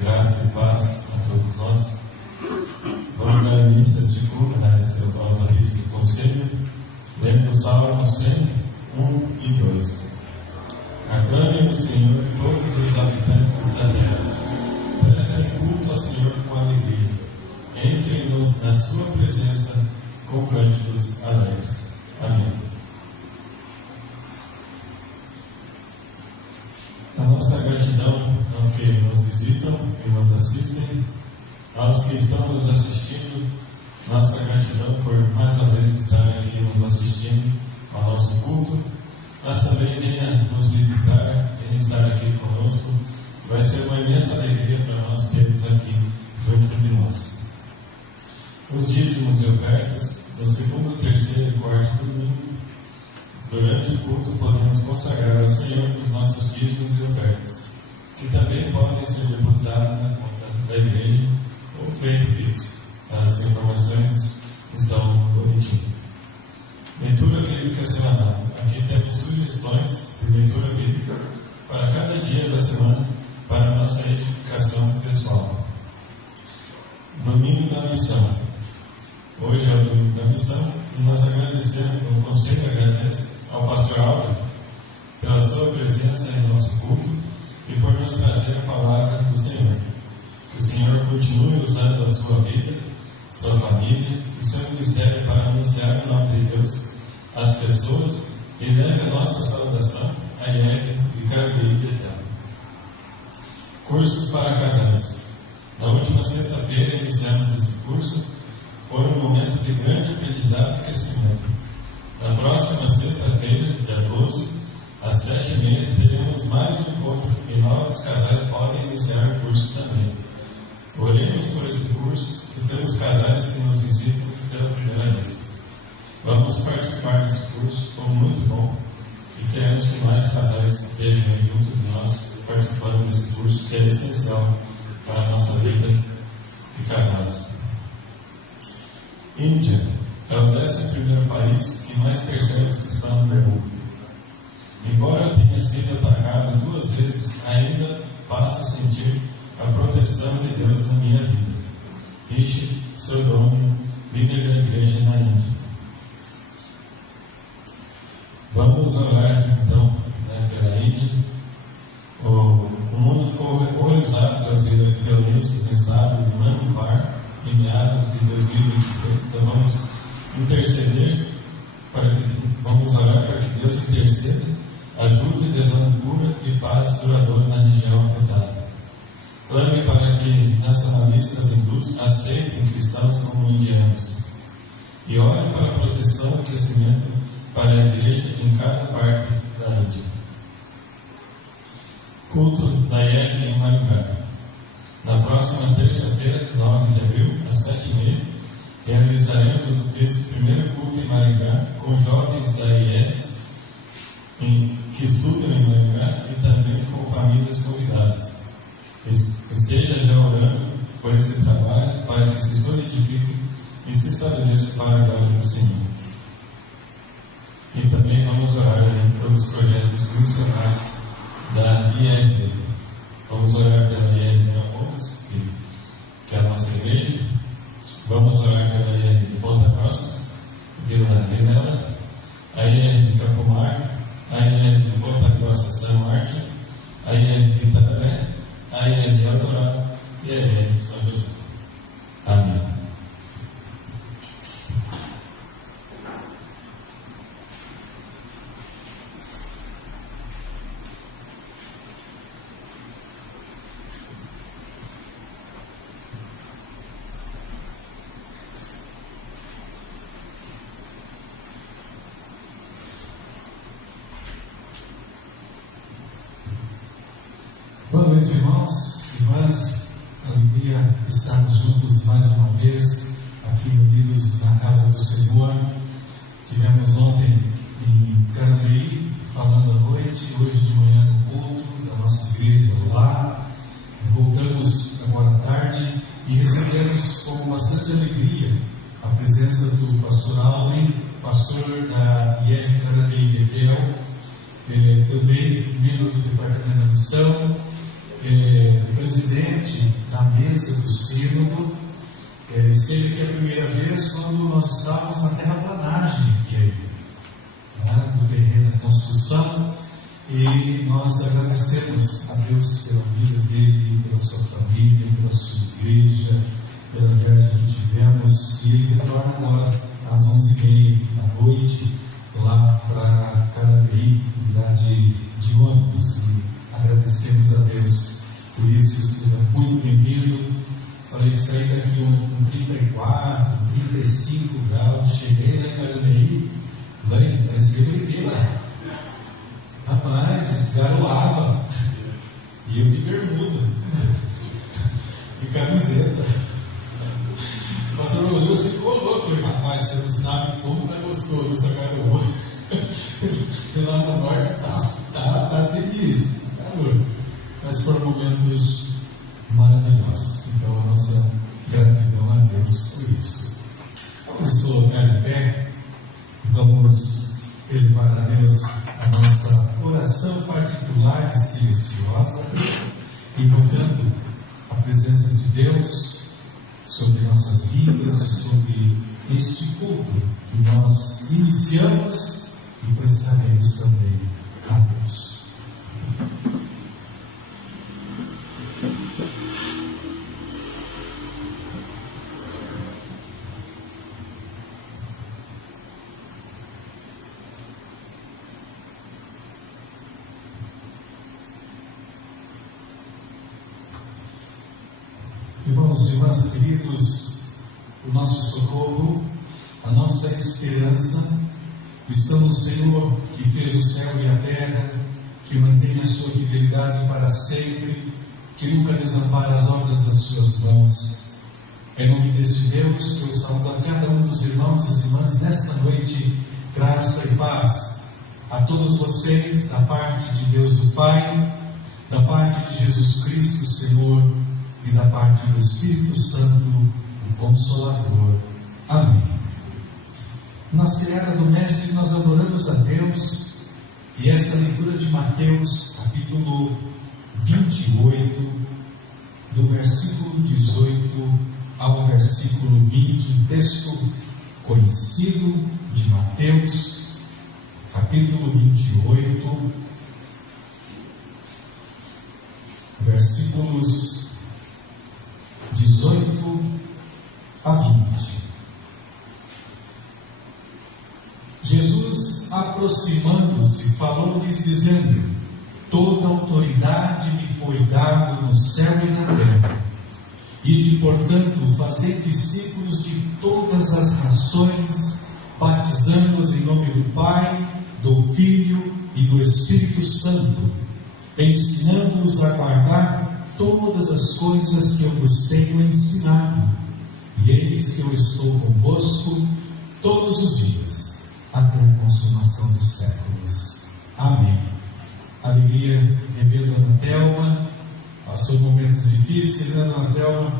Graça e paz a todos nós. Vamos dar início de culto nesse nosso risco de conselho, lendo o Salmo 100, 1 e 2. Aclamem o Senhor todos os habitantes da terra. Prestem culto ao Senhor com alegria. Entrem na sua presença com cânticos alegres. Amém. A nossa gratidão aos que nos visitam e nos assistem, aos que estão nos assistindo, nossa gratidão por mais uma vez estar aqui nos assistindo ao nosso culto, mas também venha nos visitar, venha estar aqui conosco. Vai ser uma imensa alegria para nós termos aqui junto de nós. Os dízimos e ofertas, no segundo, terceiro e quarto domingo, durante o culto, podemos consagrar ao Senhor os nossos dízimos e ofertas, que também podem ser depositados na conta da igreja ou feito Pix. As informações estão no boletim. Leitura bíblica semanal. Aqui temos sugestões de leitura bíblica para cada dia da semana, para a nossa edificação pessoal. Domingo da Missão. Hoje é o Domingo da Missão e nós agradecemos, o Conselho agradece ao pastor Aldo pela sua presença em nosso culto e por nos trazer a palavra do Senhor. Que o Senhor continue usando a sua vida, sua família e seu ministério para anunciar o nome de Deus às pessoas e leve a nossa saudação a IEG e Carolina de Eterno. Cursos para casais. Na última sexta-feira iniciamos esse curso. Foi um momento de grande aprendizado e crescimento. Na próxima sexta-feira, dia 12, às 7h30, teremos mais um encontro e novos casais podem iniciar o curso também. Oremos por este curso e pelos casais que nos visitam pela primeira vez. Vamos participar desse curso, foi muito bom, e queremos que mais casais estejam aí junto de nós, participando desse curso, que é essencial para a nossa vida de casados. Índia é o 11º país que mais persegue os cristãos no mundo. Embora eu tenha sido atacado 2 vezes, ainda passo a sentir a proteção de Deus na minha vida. Rishi Sodome, líder da igreja na Índia. Vamos orar então pela Índia. O mundo ficou horrorizado pelas violências no estado de Manipur em meados de 2023. Então vamos interceder, vamos orar para que Deus interceda, ajude dando cura e paz duradoura na região afetada. Clame para que nacionalistas hindus aceitem cristãos como indianos. E ore para a proteção e crescimento para a igreja em cada parte da Índia. Culto da IEG em Maringá. Na próxima terça-feira, 9 de abril, às 7h30, realizaremos esse primeiro culto em Maringá com jovens da IES que estudam em Maringá e também com famílias convidadas. Esteja já orando por este trabalho para que se solidifique e se estabeleça para a glória do Senhor. E também vamos orar pelos projetos missionários da IRB. Vamos orar pela IRB Arapongas, que é a nossa igreja, só Jesus. Amém. Boa noite, irmãos, irmãs. Alegria estarmos juntos mais uma vez, aqui reunidos na casa do Senhor. Tivemos ontem em Carambeí, falando à noite, hoje de manhã no culto da nossa igreja lá. Voltamos agora à tarde e recebemos com bastante alegria a presença do pastor Alvin, pastor da IR Carambeí Betel, também membro do Departamento da Missão, presidente da mesa do Sínodo. Esteve aqui a primeira vez quando nós estávamos na terraplanagem aqui ainda, do terreno da construção, e nós agradecemos a Deus pela vida dele, pela sua família, pela sua igreja, pela viagem que tivemos, e ele retorna agora às 11h30 da noite lá para Carambeí, cidade de ônibus, e agradecemos a Deus por isso. Seja muito bem-vindo. Falei que saí daqui com 34, 35 graus, cheguei lá em Carambeí, parecia que lá. Rapaz, garoava, e eu de bermuda e camiseta. O pastor olhou assim, ficou louco. Eu falei, rapaz, você não sabe como está gostoso essa garoa. E lá no norte tá delícia, calor. Mas foram momentos maravilhosos. Então a nossa gratidão a Deus por isso. Vamos colocar em pé, vamos elevar a Deus a nossa oração particular e silenciosa, invocando a presença de Deus sobre nossas vidas e sobre este culto que nós iniciamos e prestaremos também a Deus. Irmãos e irmãs queridos, o nosso socorro, a nossa esperança estão no Senhor, que fez o céu e a terra, que mantém a sua fidelidade para sempre, que nunca desampara as obras das suas mãos. Em nome deste Deus, que eu saúdo a cada um dos irmãos e irmãs nesta noite, graça e paz a todos vocês, da parte de Deus do Pai, da parte de Jesus Cristo, Senhor, e da parte do Espírito Santo, o Consolador. Amém. Na seara do Mestre nós adoramos a Deus, e esta leitura de Mateus, capítulo 28, do versículo 18 ao versículo 20, um texto conhecido de Mateus, capítulo 28, versículos 18 a 20. Jesus, aproximando-se, falou-lhes dizendo: toda autoridade me foi dada no céu e na terra. Ide, portanto, fazer discípulos de todas as nações, batizando-os em nome do Pai, do Filho e do Espírito Santo, ensinando-os a guardar todas as coisas que eu vos tenho ensinado, e eis que eu estou convosco todos os dias, até a consumação dos séculos. Amém. Alegria rever Dona Thelma, passou momentos difíceis, né, Dona Thelma,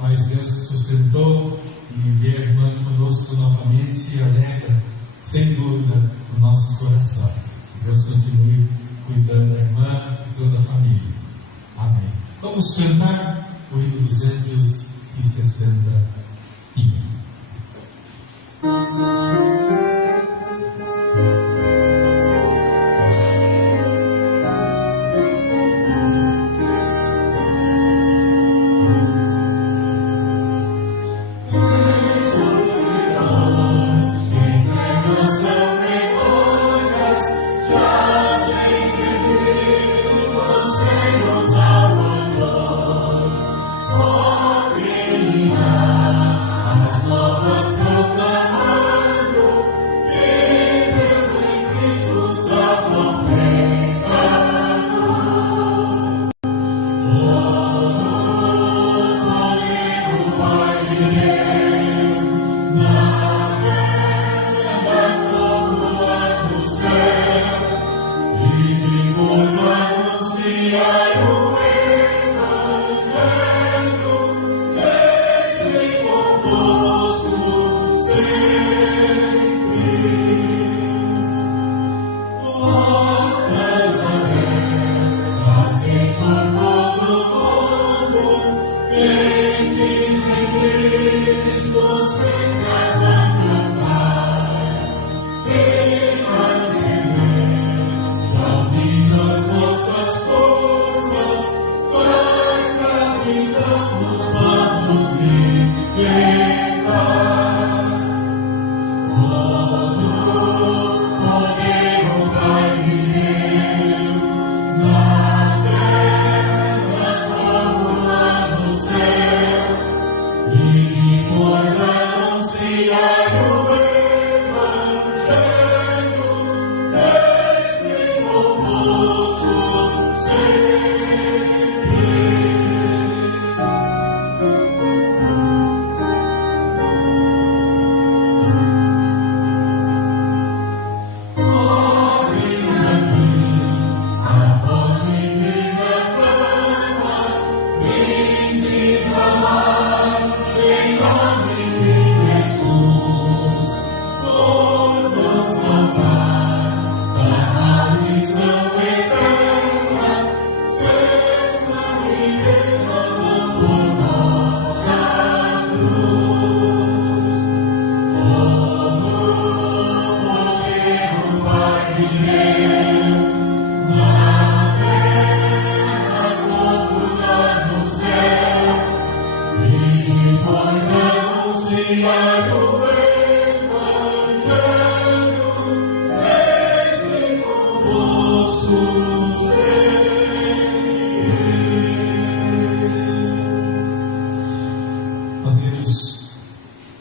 mas Deus se sustentou, e ver a irmã conosco novamente alegra, sem dúvida, o nosso coração. Deus continue cuidando da irmã e toda a família. Amém. Vamos cantar o hino 261.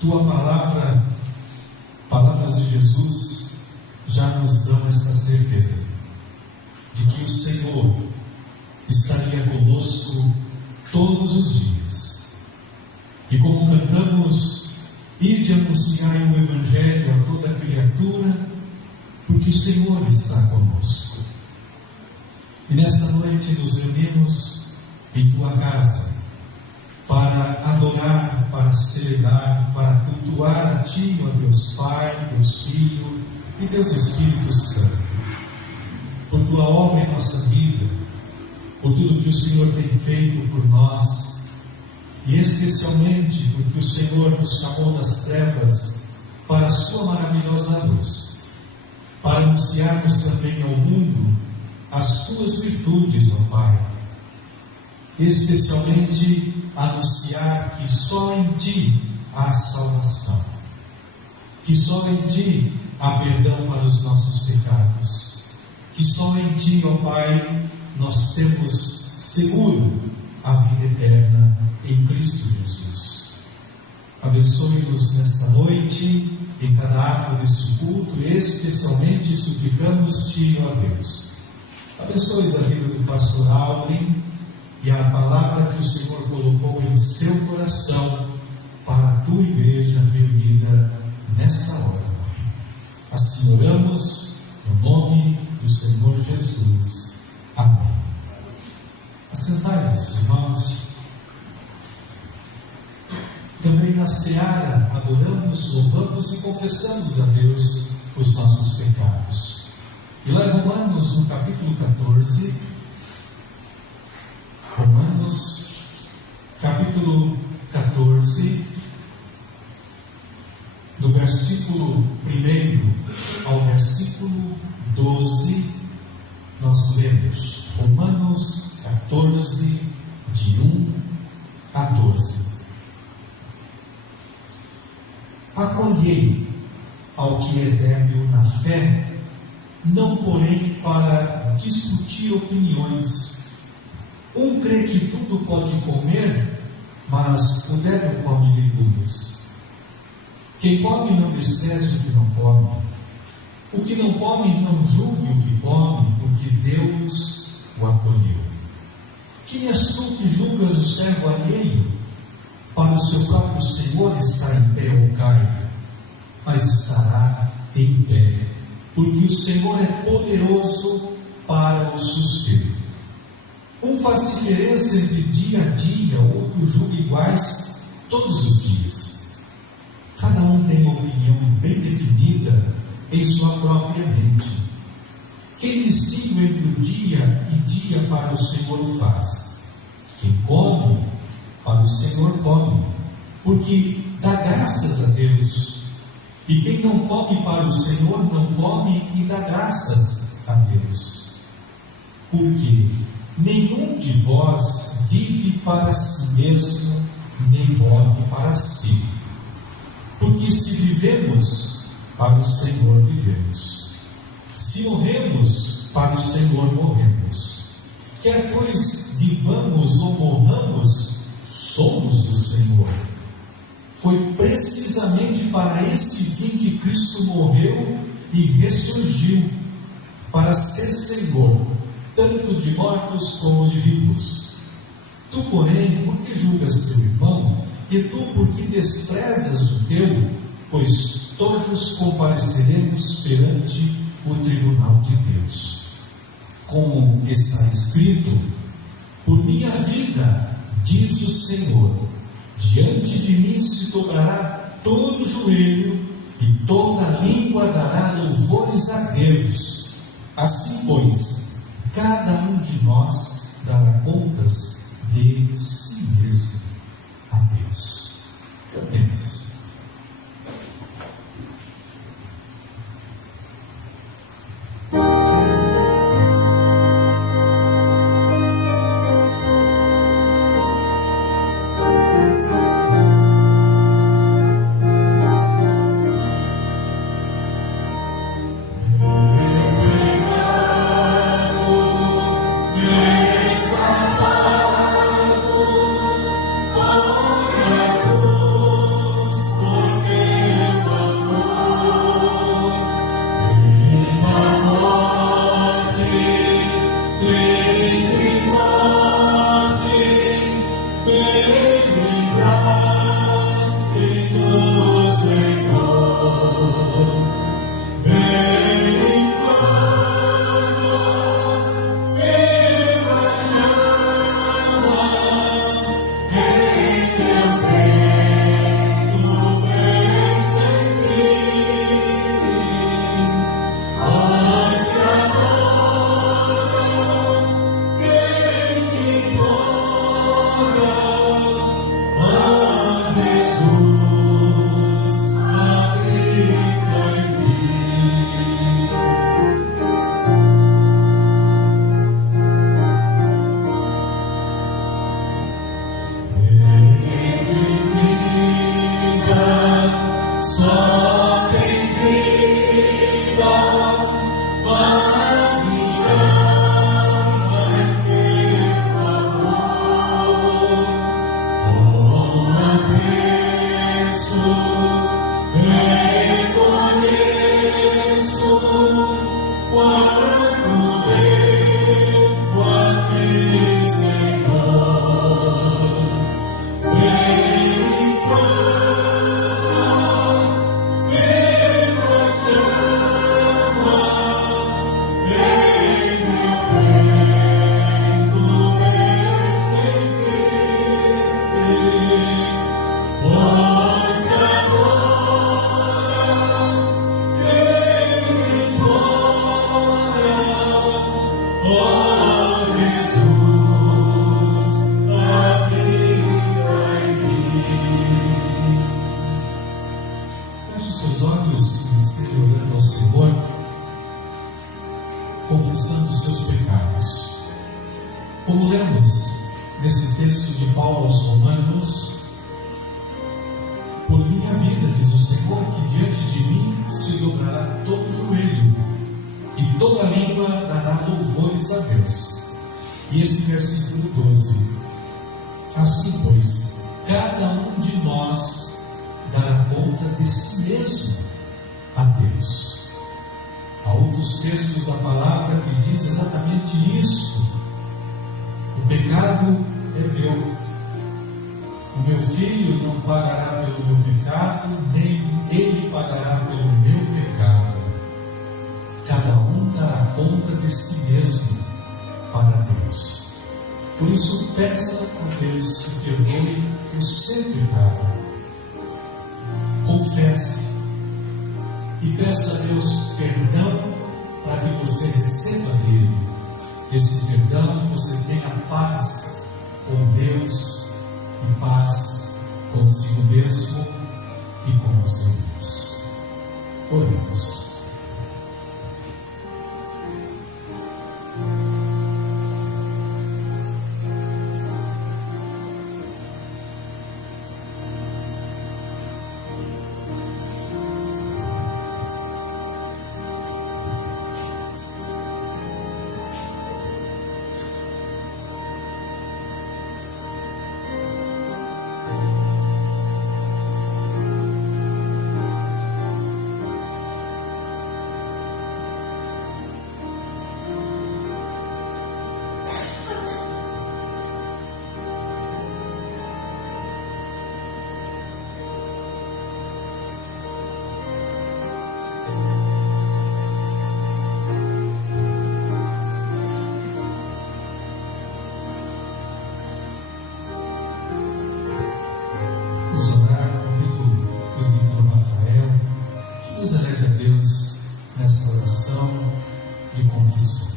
Tua palavra, palavras de Jesus, já nos dão esta certeza de que o Senhor estaria conosco todos os dias. E como cantamos, ide anunciar o Evangelho a toda criatura, porque o Senhor está conosco. E nesta noite nos reunimos em tua casa para adorar, para celebrar, para cultuar a Ti, ó Deus Pai, Deus Filho e Deus Espírito Santo, por Tua obra em nossa vida, por tudo que o Senhor tem feito por nós, e especialmente porque o Senhor nos chamou das trevas para a Sua maravilhosa luz, para anunciarmos também ao mundo as Tuas virtudes, ó Pai, especialmente anunciar que só em Ti há salvação, que só em Ti há perdão para os nossos pecados, que só em Ti, ó Pai, nós temos seguro a vida eterna em Cristo Jesus. Abençoe-nos nesta noite, em cada ato deste culto, e especialmente suplicamos-Te, ó Deus. Abençoe a vida do pastor Auri e a palavra que o Senhor colocou em seu coração para a Tua igreja reunida nesta hora. Assim oramos no nome do Senhor Jesus. Amém. Assentai-vos, irmãos. Também na seara adoramos, louvamos e confessamos a Deus os nossos pecados. E lá em Romanos, no capítulo 14, Romanos, capítulo 14, do versículo 1 ao versículo 12, nós lemos Romanos 14, de 1 a 12. Acolhei ao que é débil na fé, não porém para discutir opiniões. Um crê que tudo pode comer, mas o débil come legumes. Quem come não despreze o que não come. O que não come não julgue o que come, porque Deus o acolheu. Quem és tu que julgas o servo alheio? Para o seu próprio Senhor está em pé ou cai, mas estará em pé, porque o Senhor é poderoso para o suster. Um faz diferença entre dia a dia, outro julga iguais todos os dias. Cada um tem uma opinião bem definida em sua própria mente. Quem distingue entre o dia e dia para o Senhor faz? Quem come, para o Senhor come, porque dá graças a Deus. E quem não come para o Senhor não come e dá graças a Deus. Porque nenhum de vós vive para si mesmo, nem morre para si. Porque se vivemos, para o Senhor vivemos. Se morremos, para o Senhor morremos. Quer pois vivamos ou morramos, somos do Senhor. Foi precisamente para este fim que Cristo morreu e ressurgiu, para ser Senhor, tanto de mortos como de vivos. Tu, porém, por que julgas teu irmão? E tu, por que desprezas o teu? Pois todos compareceremos perante o tribunal de Deus. Como está escrito: por minha vida, diz o Senhor, diante de mim se dobrará todo joelho e toda língua dará louvores a Deus. Assim, pois, cada um de nós dará contas de si mesmo a Deus. Cantemos. Confessando os seus pecados. Como lemos nesse texto de Paulo aos Romanos: por minha vida, diz o Senhor, que diante de mim se dobrará todo joelho e toda língua dará louvores a Deus. E esse versículo 12: assim, pois, cada um de nós dará conta de si mesmo a Deus. Há outros textos da palavra que diz exatamente isso. O pecado é meu. O meu filho não pagará pelo meu pecado, nem ele pagará pelo meu pecado. Cada um dará conta de si mesmo para Deus. Por isso, peça a Deus que perdoe o seu pecado. Confesse. E peça a Deus perdão para que você receba dele esse perdão, que você tenha paz com Deus e paz consigo mesmo e com os irmãos. Oremos. Vamos orar, convido o presbítero Rafael, que nos eleve a Deus nessa oração de confissão.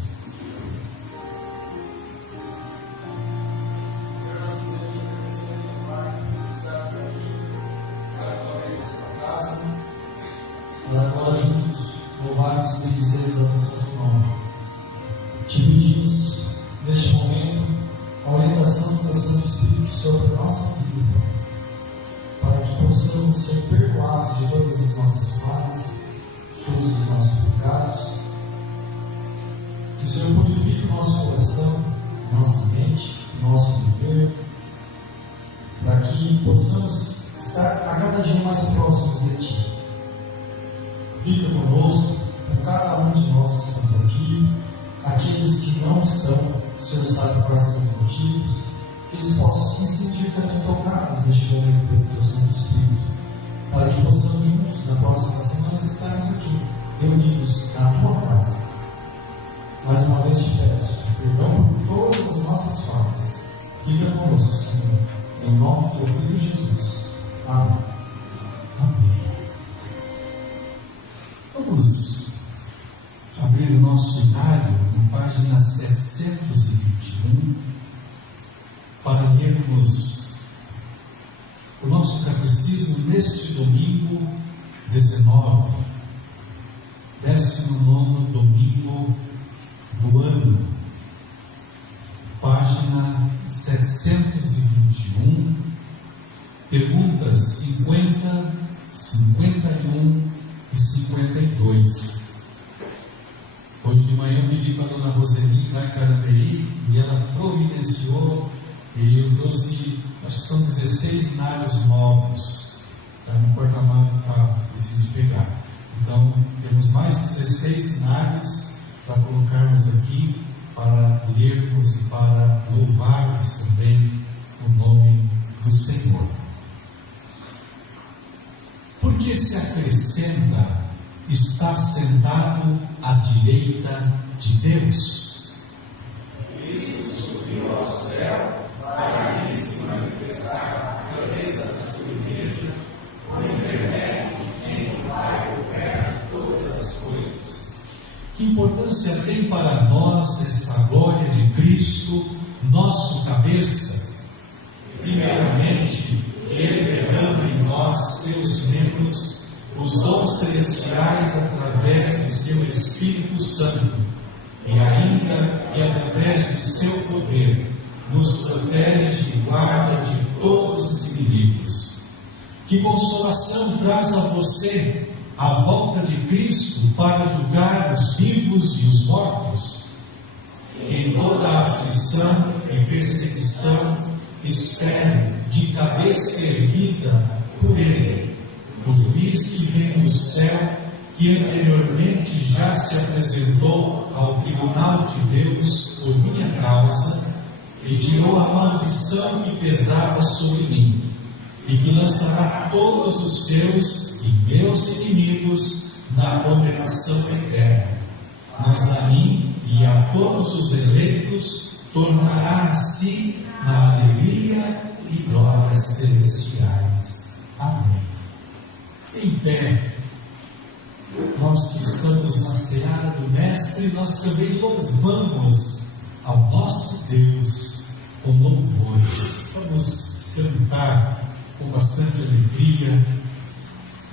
Para agora juntos louvarmos e bendizermos a teu santo nome. Te pedimos neste momento a orientação do teu Santo Espírito sobre a nossa vida, para que possamos ser perdoados de todas as nossas falhas, de todos os nossos pecados. Que o Senhor purifique o nosso coração, nossa mente, nosso viver, para que possamos estar a cada dia mais próximos de Ti. Fica conosco, com cada um de nós que estamos aqui, aqueles que não estão, o Senhor sabe quais são os motivos, que eles possam se sentir também tocados neste momento pelo Teu Santo Espírito, para que possamos juntos, na próxima semana, estarmos aqui, reunidos na Tua casa. Mais uma vez te peço, perdão por todas as nossas falhas. Fica conosco, Senhor, em nome do Teu Filho Jesus. Amém. Amém. Vamos abrir o nosso diário na página 721 para lermos o nosso catecismo neste domingo 19, 19º domingo do ano, página 721, perguntas 50, 51 e 52. Hoje de manhã eu pedi para a dona Roseli lá em Carambeí e ela providenciou, e eu trouxe, acho que são 16 inários novos, está no porta-malas do carro, esqueci de pegar. Então temos mais 16 inários para colocarmos aqui, para lermos e para louvarmos também o nome do Senhor. Porque se acrescenta, está sentado à direita de Deus. Cristo subiu ao céu para lhes manifestar a grandeza da sua igreja, por intermédio de quem o Pai governa todas as coisas. Que importância tem para nós esta glória de Cristo, nosso cabeça? Primeiramente, Ele derrama em nós, seus membros, os dons celestiais através do seu Espírito Santo, e ainda que através do seu poder nos protege e guarda de todos os inimigos. Que consolação traz a você a volta de Cristo para julgar os vivos e os mortos? Que em toda a aflição e perseguição espere de cabeça erguida por Ele, o juiz que vem do céu, que anteriormente já se apresentou ao tribunal de Deus por minha causa e tirou a maldição que pesava sobre mim, e que lançará todos os seus e meus inimigos na condenação eterna. Mas a mim e a todos os eleitos tornará a si na alegria e glórias celestiais. Amém. Em pé, nós que estamos na seara do Mestre, nós também louvamos ao nosso Deus com louvores. Vamos cantar com bastante alegria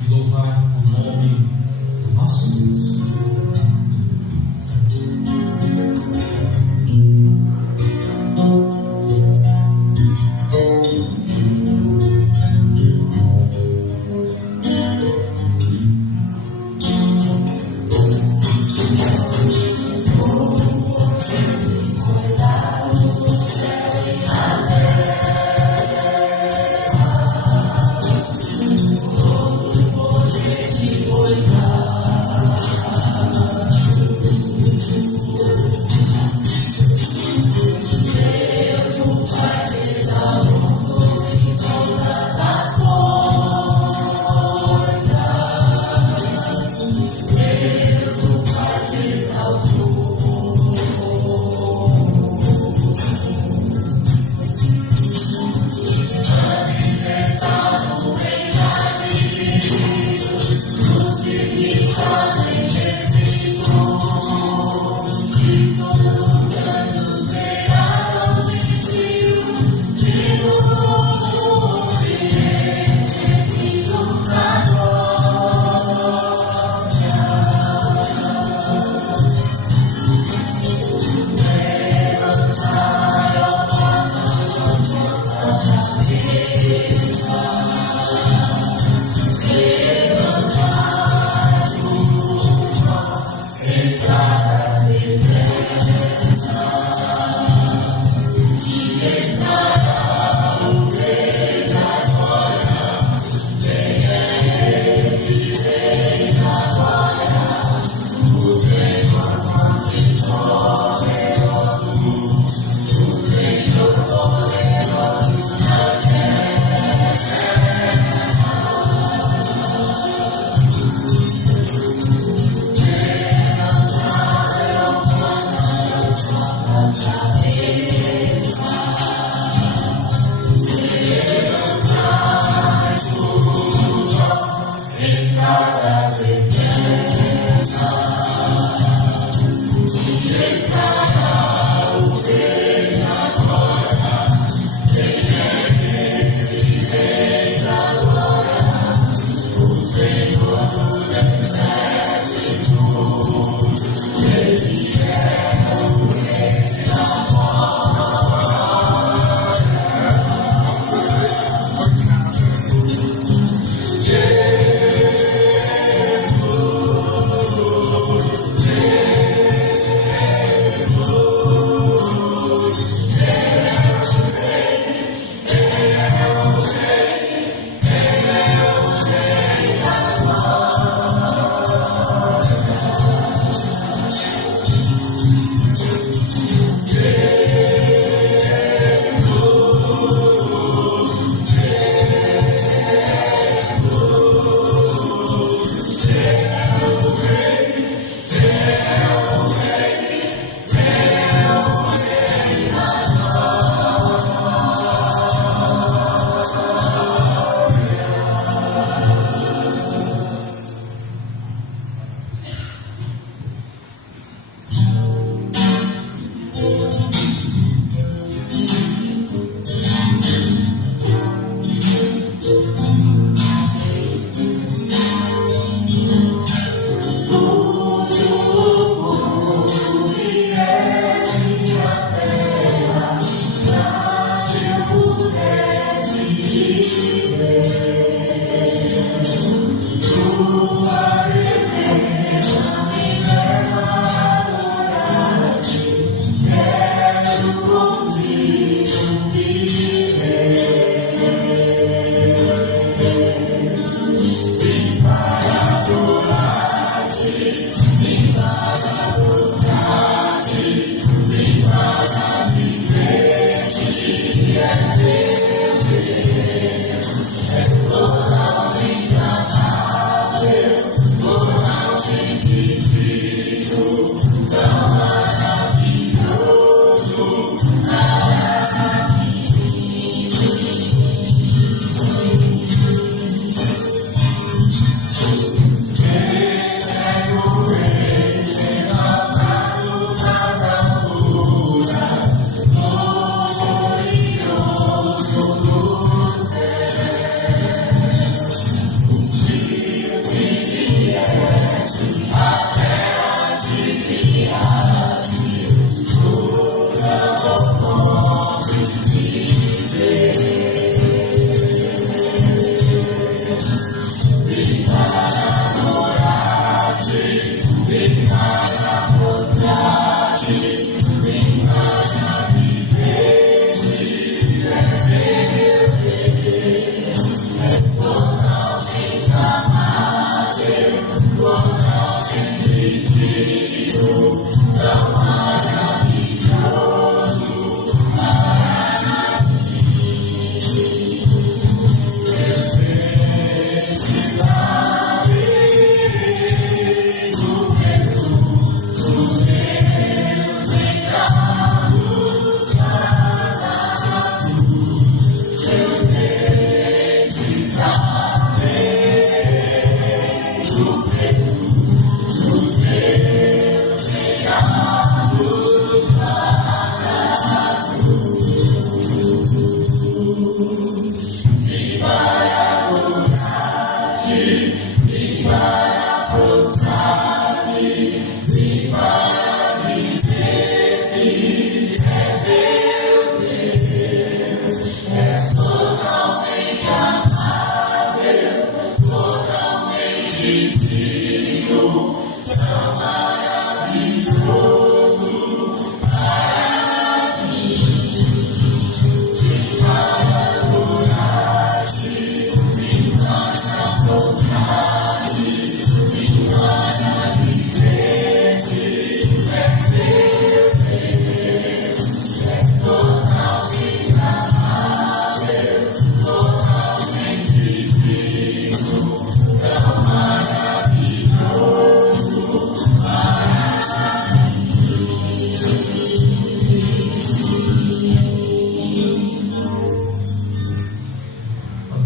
e louvar o nome do nosso Deus.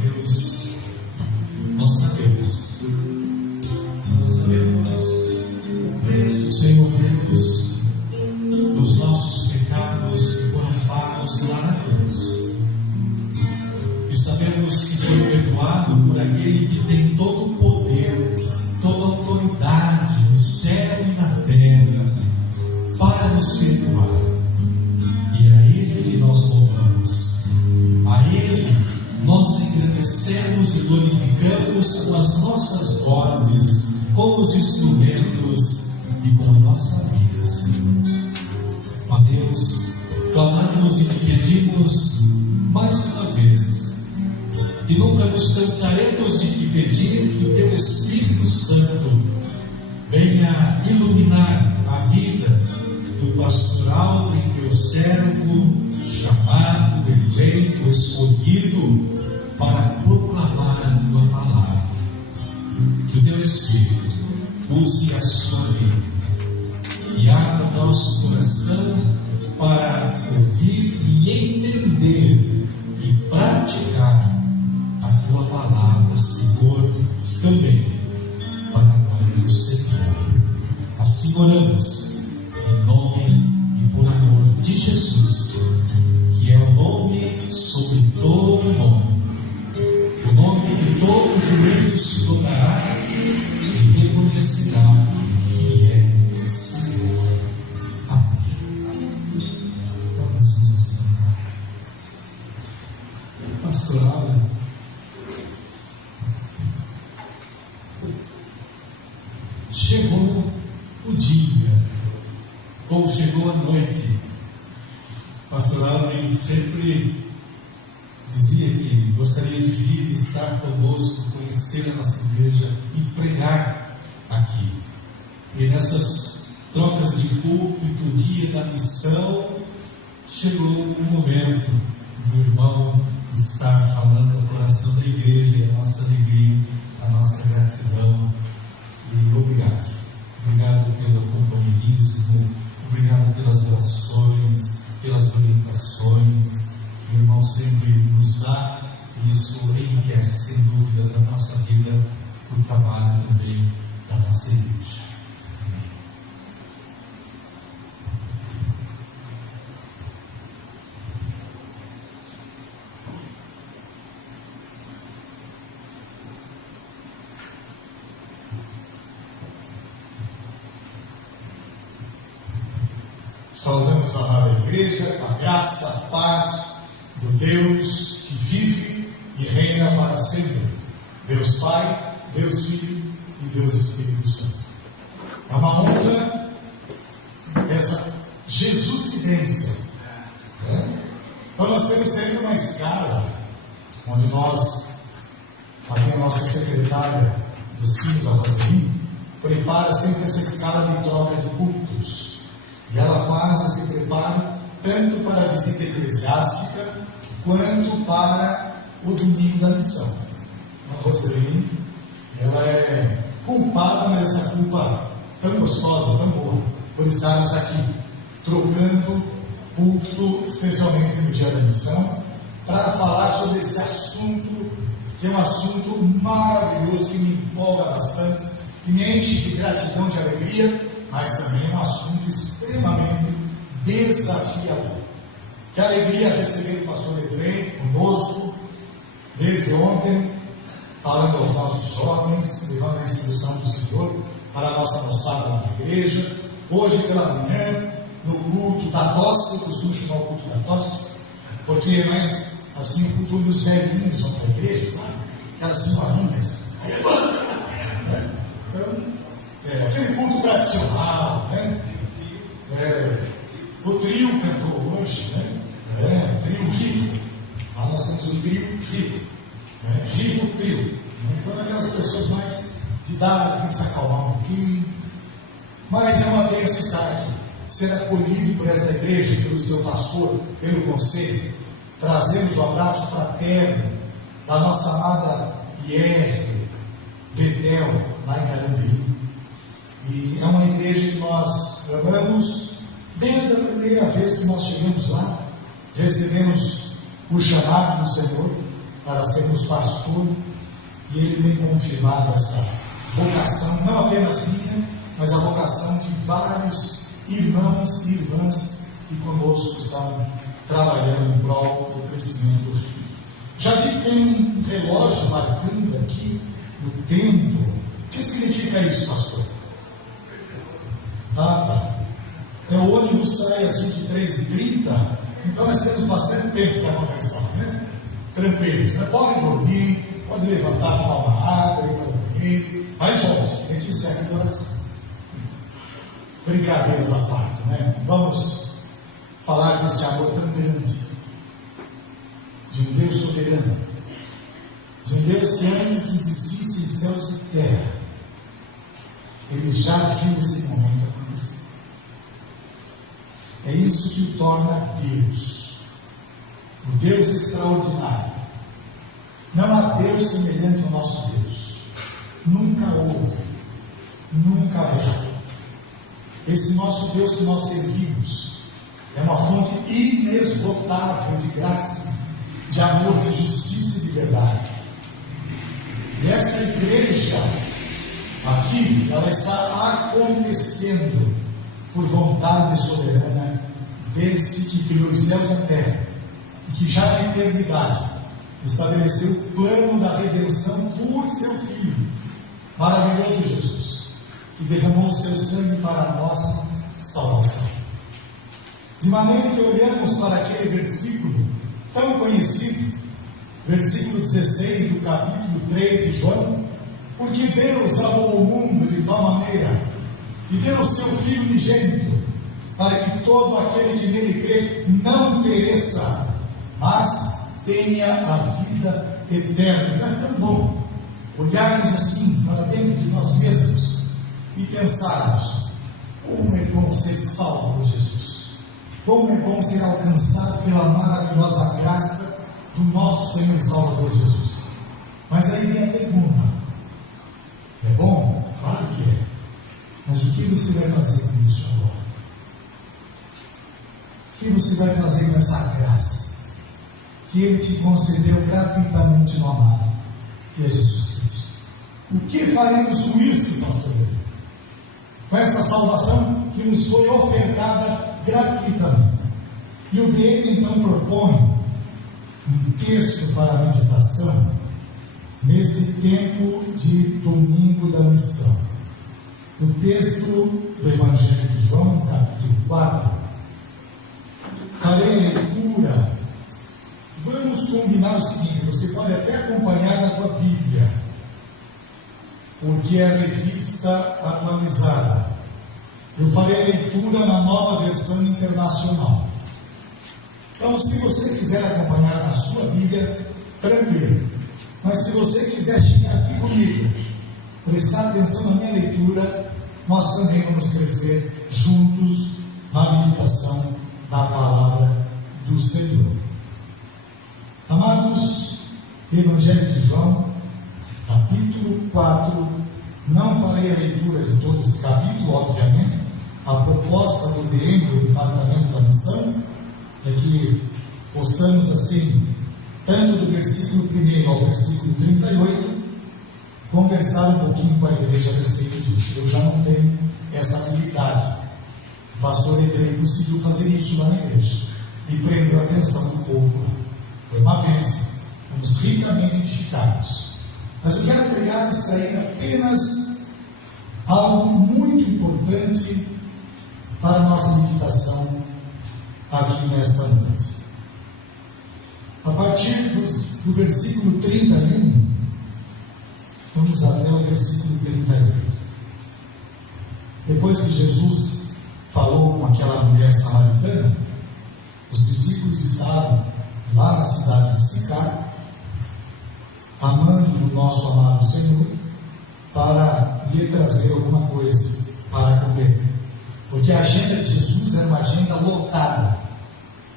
Deus, nós sabemos, Senhor Deus, dos nossos pecados que foram pagos lá na cruz. E sabemos que foi perdoado por aquele que tem todo o poder, toda a autoridade no céu e na terra para nos perdoar. E a Ele nós louvamos, a Ele nós engrandecemos e glorificamos com as nossas vozes, com os instrumentos e com a nossa vida, Senhor. Ó Deus, clamamos e te pedimos mais uma vez, e nunca nos cansaremos de te pedir que teu Espírito Santo venha iluminar a vida do pastoral em teu servo, chamado, eleito, escolhido para proclamar a tua palavra. Que o teu Espírito use a sua vida e abra o nosso coração para ouvir e entender e praticar a tua palavra, Senhor, também para a glória do Senhor. Assim oramos, em nome e por amor de Jesus, que é o nome sobre todo nome, o nome que todo joelho se dobrará e reconhecerá que é Senhor. Amém. Vamos assim. Pastoral, chegou o dia, ou chegou a noite. Pastoral sempre dizia que gostaria de vir, estar conosco, conhecer a nossa igreja e pregar aqui. E nessas trocas de púlpito, dia da missão, chegou o momento do irmão estar falando no coração da igreja, e a nossa alegria, a nossa gratidão. E obrigado. Obrigado pelo companheirismo, obrigado pelas orações, pelas orientações. O irmão sempre nos dá, e isso enriquece, sem dúvidas, a nossa vida, o trabalho também da nossa igreja. Amém. Saudamos a amada igreja com a graça, a paz do Deus que vive e reina para sempre. Deus Pai, Deus Filho e Deus Espírito Santo. É uma honra essa Jesuscidência. Então nós temos sempre uma escala onde nós, aqui a nossa secretária do Ciro, a Rosalina, prepara sempre essa escala de troca de cultos. E ela faz esse preparo tanto para a visita eclesiástica quanto para o domingo da missão. A Rosalina, ela é culpada, mas essa culpa tão gostosa, tão boa, por estarmos aqui trocando culto, especialmente no dia da missão, para falar sobre esse assunto, que é um assunto maravilhoso, que me empolga bastante, que me enche de gratidão, de alegria, mas também é um assunto extremamente desafiador. Que alegria receber o pastor Edrei conosco, desde ontem, falando aos nossos jovens, levando a instrução do Senhor para a nossa moçada na igreja. Hoje pela manhã, no culto da tosse, eu costumo chamar o culto da tosse, porque é mais assim o culto dos velhinhos vão para a igreja, sabe? Aquelas senhorinhas. Então, aquele culto tradicional, né? O trio cantou hoje, né? O trio vivo. Lá nós temos o trio vivo. Vivo trio. Então, aquelas pessoas mais de idade, tem que se acalmar um pouquinho. Mas é uma bênção estar aqui, ser acolhido por esta igreja, pelo seu pastor, pelo conselho. Trazemos o abraço fraterno da nossa amada IR Betel, lá em Carambeí. E é uma igreja que nós amamos desde a primeira vez que nós chegamos lá. Recebemos o chamado do Senhor para sermos pastor, e ele tem confirmado essa vocação, não apenas minha, mas a vocação de vários irmãos e irmãs que conosco estão trabalhando em prol do crescimento do reino. Já vi que tem um relógio marcando aqui no tempo. O que significa isso, pastor? Tá. O ônibus sai às 23h30, então nós temos bastante tempo para conversar, né? Tranquilos, né? Pode dormir, pode levantar, tomar uma água, ir para o banheiro, mas volte, a gente encerra a oração. Brincadeiras à parte, né? Vamos falar deste amor tão grande, de um Deus soberano, de um Deus que antes existisse em céus e terra, ele já viu esse momento acontecer. É isso que o torna Deus, o Deus extraordinário. Não há Deus semelhante ao nosso Deus, nunca houve, nunca haverá. Esse nosso Deus que nós servimos é uma fonte inesgotável de graça, de amor, de justiça e de verdade. E esta igreja aqui, ela está acontecendo por vontade soberana deste que criou os céus e a terra, e que já na eternidade estabeleceu o plano da redenção por seu Filho, maravilhoso Jesus, que derramou o seu sangue para a nossa salvação. De maneira que olhamos para aquele versículo tão conhecido, versículo 16 do capítulo 3 de João, porque Deus amou o mundo de tal maneira e deu o seu Filho unigênito, para que todo aquele que nele crê não pereça, mas tenha a vida eterna. Então é tão bom olharmos assim para dentro de nós mesmos e pensarmos: como é bom ser salvo por Jesus, como é bom ser alcançado pela maravilhosa graça do nosso Senhor e Salvador Jesus. Mas aí vem a pergunta: é bom? Claro que é. Mas o que você vai fazer com isso agora? O que você vai fazer com essa graça que Ele te concedeu gratuitamente no amado, que é Jesus Cristo? O que faremos com isso, pastor? Com esta salvação que nos foi ofertada gratuitamente. E o DM então propõe um texto para a meditação nesse tempo de domingo da missão. O texto do Evangelho de João, capítulo 4. Farei a leitura. Vamos combinar o seguinte: você pode até acompanhar na tua Bíblia, porque é a revista atualizada. Eu farei a leitura na Nova Versão Internacional. Então, se você quiser acompanhar na sua Bíblia, tranquilo. Mas se você quiser chegar aqui comigo, prestar atenção na minha leitura, nós também vamos crescer juntos na meditação da palavra do Senhor. Amados, Evangelho de João, capítulo 4. Não farei a leitura de todo esse capítulo, obviamente. A proposta do DM, do Departamento da Missão, é que possamos assim, tanto do versículo 1 ao versículo 38, conversar um pouquinho com a igreja a respeito disso. Eu já não tenho essa habilidade. O pastor Edrei conseguiu fazer isso lá na igreja e prendeu a atenção do povo lá. Foi uma bênção. Fomos ricamente edificados. Mas eu quero pegar e extrair apenas algo muito importante para a nossa meditação aqui nesta noite. A partir do versículo 31, vamos até o versículo 38. Depois que Jesus falou com aquela mulher samaritana, os discípulos estavam lá na cidade de Sicar, amando o nosso amado Senhor, para lhe trazer alguma coisa para comer. Porque a agenda de Jesus era uma agenda lotada.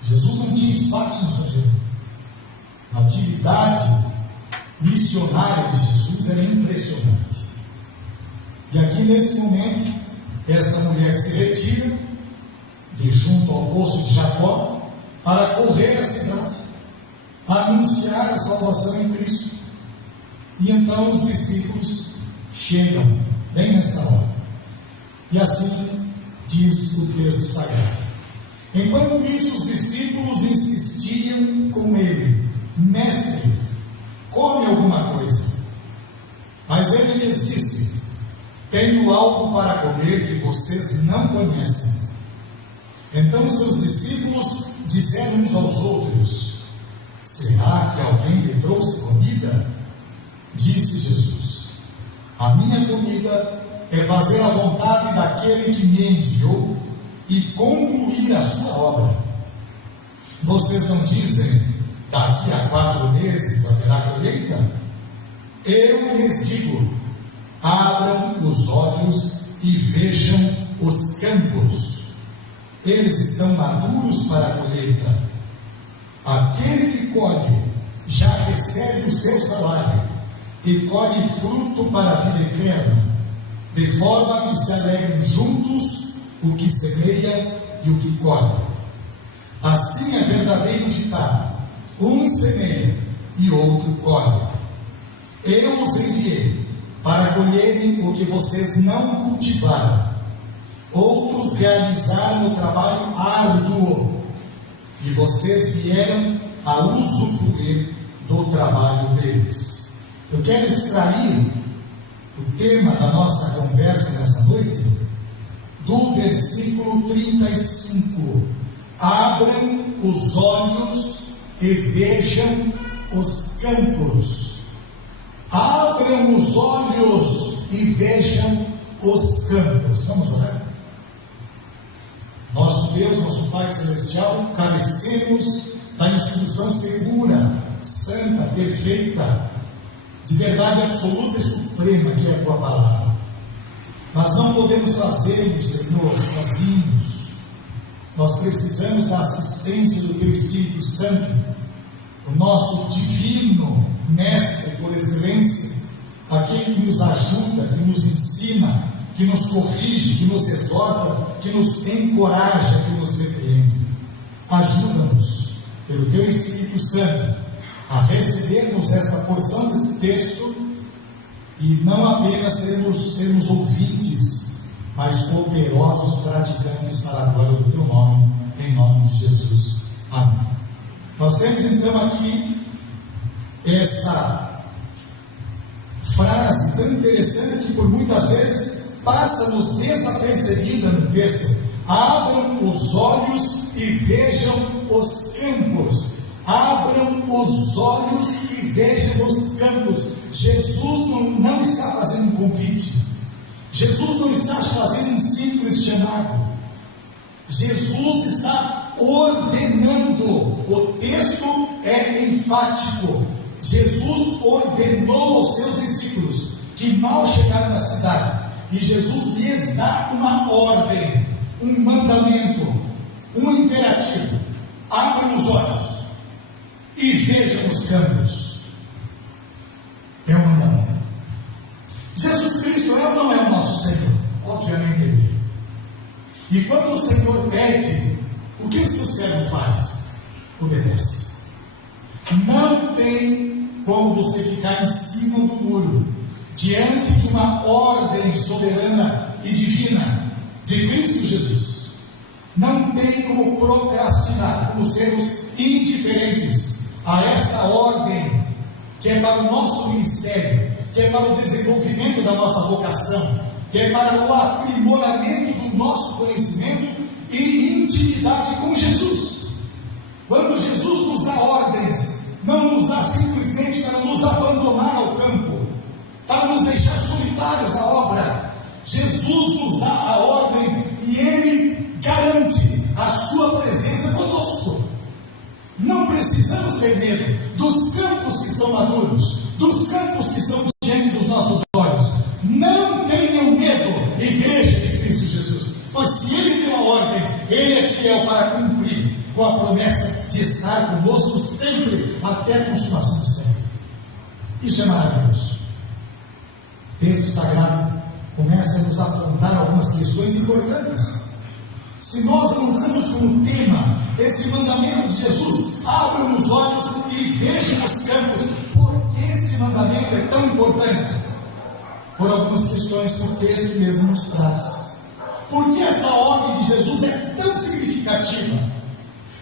Jesus não tinha espaço na sua agenda. A atividade missionária de Jesus era impressionante. E aqui nesse momento, esta mulher se retira de junto ao poço de Jacó para correr à cidade, a anunciar a salvação em Cristo. E então os discípulos chegam bem nesta hora. E assim diz o texto sagrado. Enquanto isso, os discípulos insistiam com ele: Mestre, come alguma coisa. Mas ele lhes disse: Tenho algo para comer que vocês não conhecem. Então seus discípulos disseram uns aos outros: Será que alguém lhe trouxe comida? Disse Jesus: A minha comida é fazer a vontade daquele que me enviou e concluir a sua obra. Vocês não dizem: daqui a 4 meses haverá colheita? Eu lhes digo: abram os olhos e vejam os campos. Eles estão maduros para a colheita. Aquele que colhe já recebe o seu salário e colhe fruto para a vida eterna, de forma que se alegrem juntos o que semeia e o que colhe. Assim é verdadeiro ditado: um semeia e outro colhe. Eu os enviei para colherem o que vocês não cultivaram. Outros realizaram o trabalho árduo e vocês vieram a usufruir do trabalho deles. Eu quero extrair o tema da nossa conversa nessa noite do versículo 35. Abram os olhos e vejam os campos. Abram os olhos e vejam os campos. Vamos orar? Nosso Deus, nosso Pai Celestial, carecemos da instrução segura, santa, perfeita, de verdade absoluta e suprema, que é a Tua Palavra. Mas não podemos fazê-lo, Senhor, sozinhos. Nós precisamos da assistência do Teu Espírito Santo, o nosso divino Mestre por excelência, aquele que nos ajuda, que nos ensina, que nos corrige, que nos exorta, que nos encoraja, que nos repreende. Ajuda-nos, pelo Teu Espírito Santo, a recebermos esta porção desse texto e não apenas sermos ouvintes, mas poderosos praticantes para a glória do Teu nome, em nome de Jesus. Amém. Nós temos então aqui esta frase tão interessante que por muitas vezes passa-nos desapercebida no texto: abram os olhos e vejam os campos. Abram os olhos e vejam os campos. Jesus não está fazendo um convite. Jesus não está fazendo um simples chamado. Jesus está ordenando. O texto é enfático. Jesus ordenou aos seus discípulos que mal chegaram na cidade, e Jesus lhes dá uma ordem, um mandamento, um imperativo: abram os olhos e vejam os campos. É um mandamento. Jesus Cristo é ou não é o nosso Senhor? Obviamente Ele é. E quando o Senhor pede, o que o seu servo faz? Obedece. Não tem como você ficar em cima do muro diante de uma ordem soberana e divina de Cristo Jesus. Não tem como procrastinar, como sermos indiferentes a esta ordem que é para o nosso ministério, que é para o desenvolvimento da nossa vocação, que é para o aprimoramento do nosso conhecimento e intimidade com Jesus. Quando Jesus nos dá ordens, não nos dá simplesmente para nos abandonar ao campo, para nos deixar solitários na obra. Jesus nos dá a ordem e Ele garante a sua presença conosco. Não precisamos ter medo dos campos que estão maduros, dos campos que estão diante dos nossos olhos. Não tenham medo, igreja de Cristo Jesus, pois se Ele deu a ordem, Ele é fiel para cumprir com a promessa de estar conosco sempre, até a consumação do século. Isso é maravilhoso. O texto sagrado começa a nos apontar algumas questões importantes. Se nós lançamos como tema este mandamento de Jesus: abram os olhos e vejam os campos. Por que este mandamento é tão importante? Por algumas questões que o texto mesmo nos traz. Por que esta ordem de Jesus é tão significativa?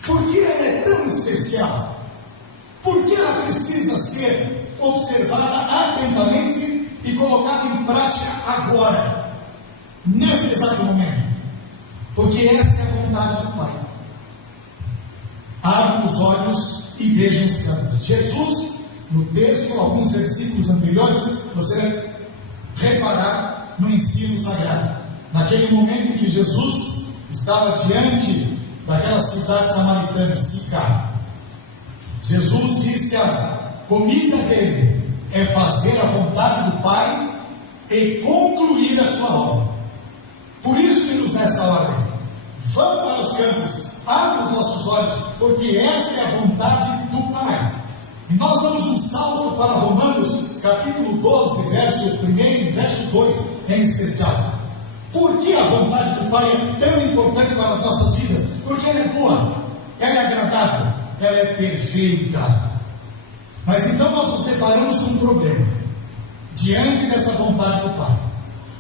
Por que ela é tão especial? Por que ela precisa ser observada atentamente e colocada em prática agora, nesse exato momento? Porque esta é a vontade do Pai. Abram os olhos e vejam os campos. Jesus, no texto, alguns versículos anteriores, você vai reparar no ensino sagrado. Naquele momento em que Jesus estava diante daquela cidade samaritana, Sicar, Jesus disse que a comida dele é fazer a vontade do Pai e concluir a sua obra. Por isso que nos dá esta ordem: vão para os campos, abram os nossos olhos, porque esta é a vontade do Pai. E nós damos um salto para Romanos, capítulo 12, verso 1, verso 2, em especial. Por que a vontade do Pai é tão importante para as nossas vidas? Porque ela é boa, ela é agradável, ela é perfeita. Mas então nós nos deparamos com um problema diante desta vontade do Pai.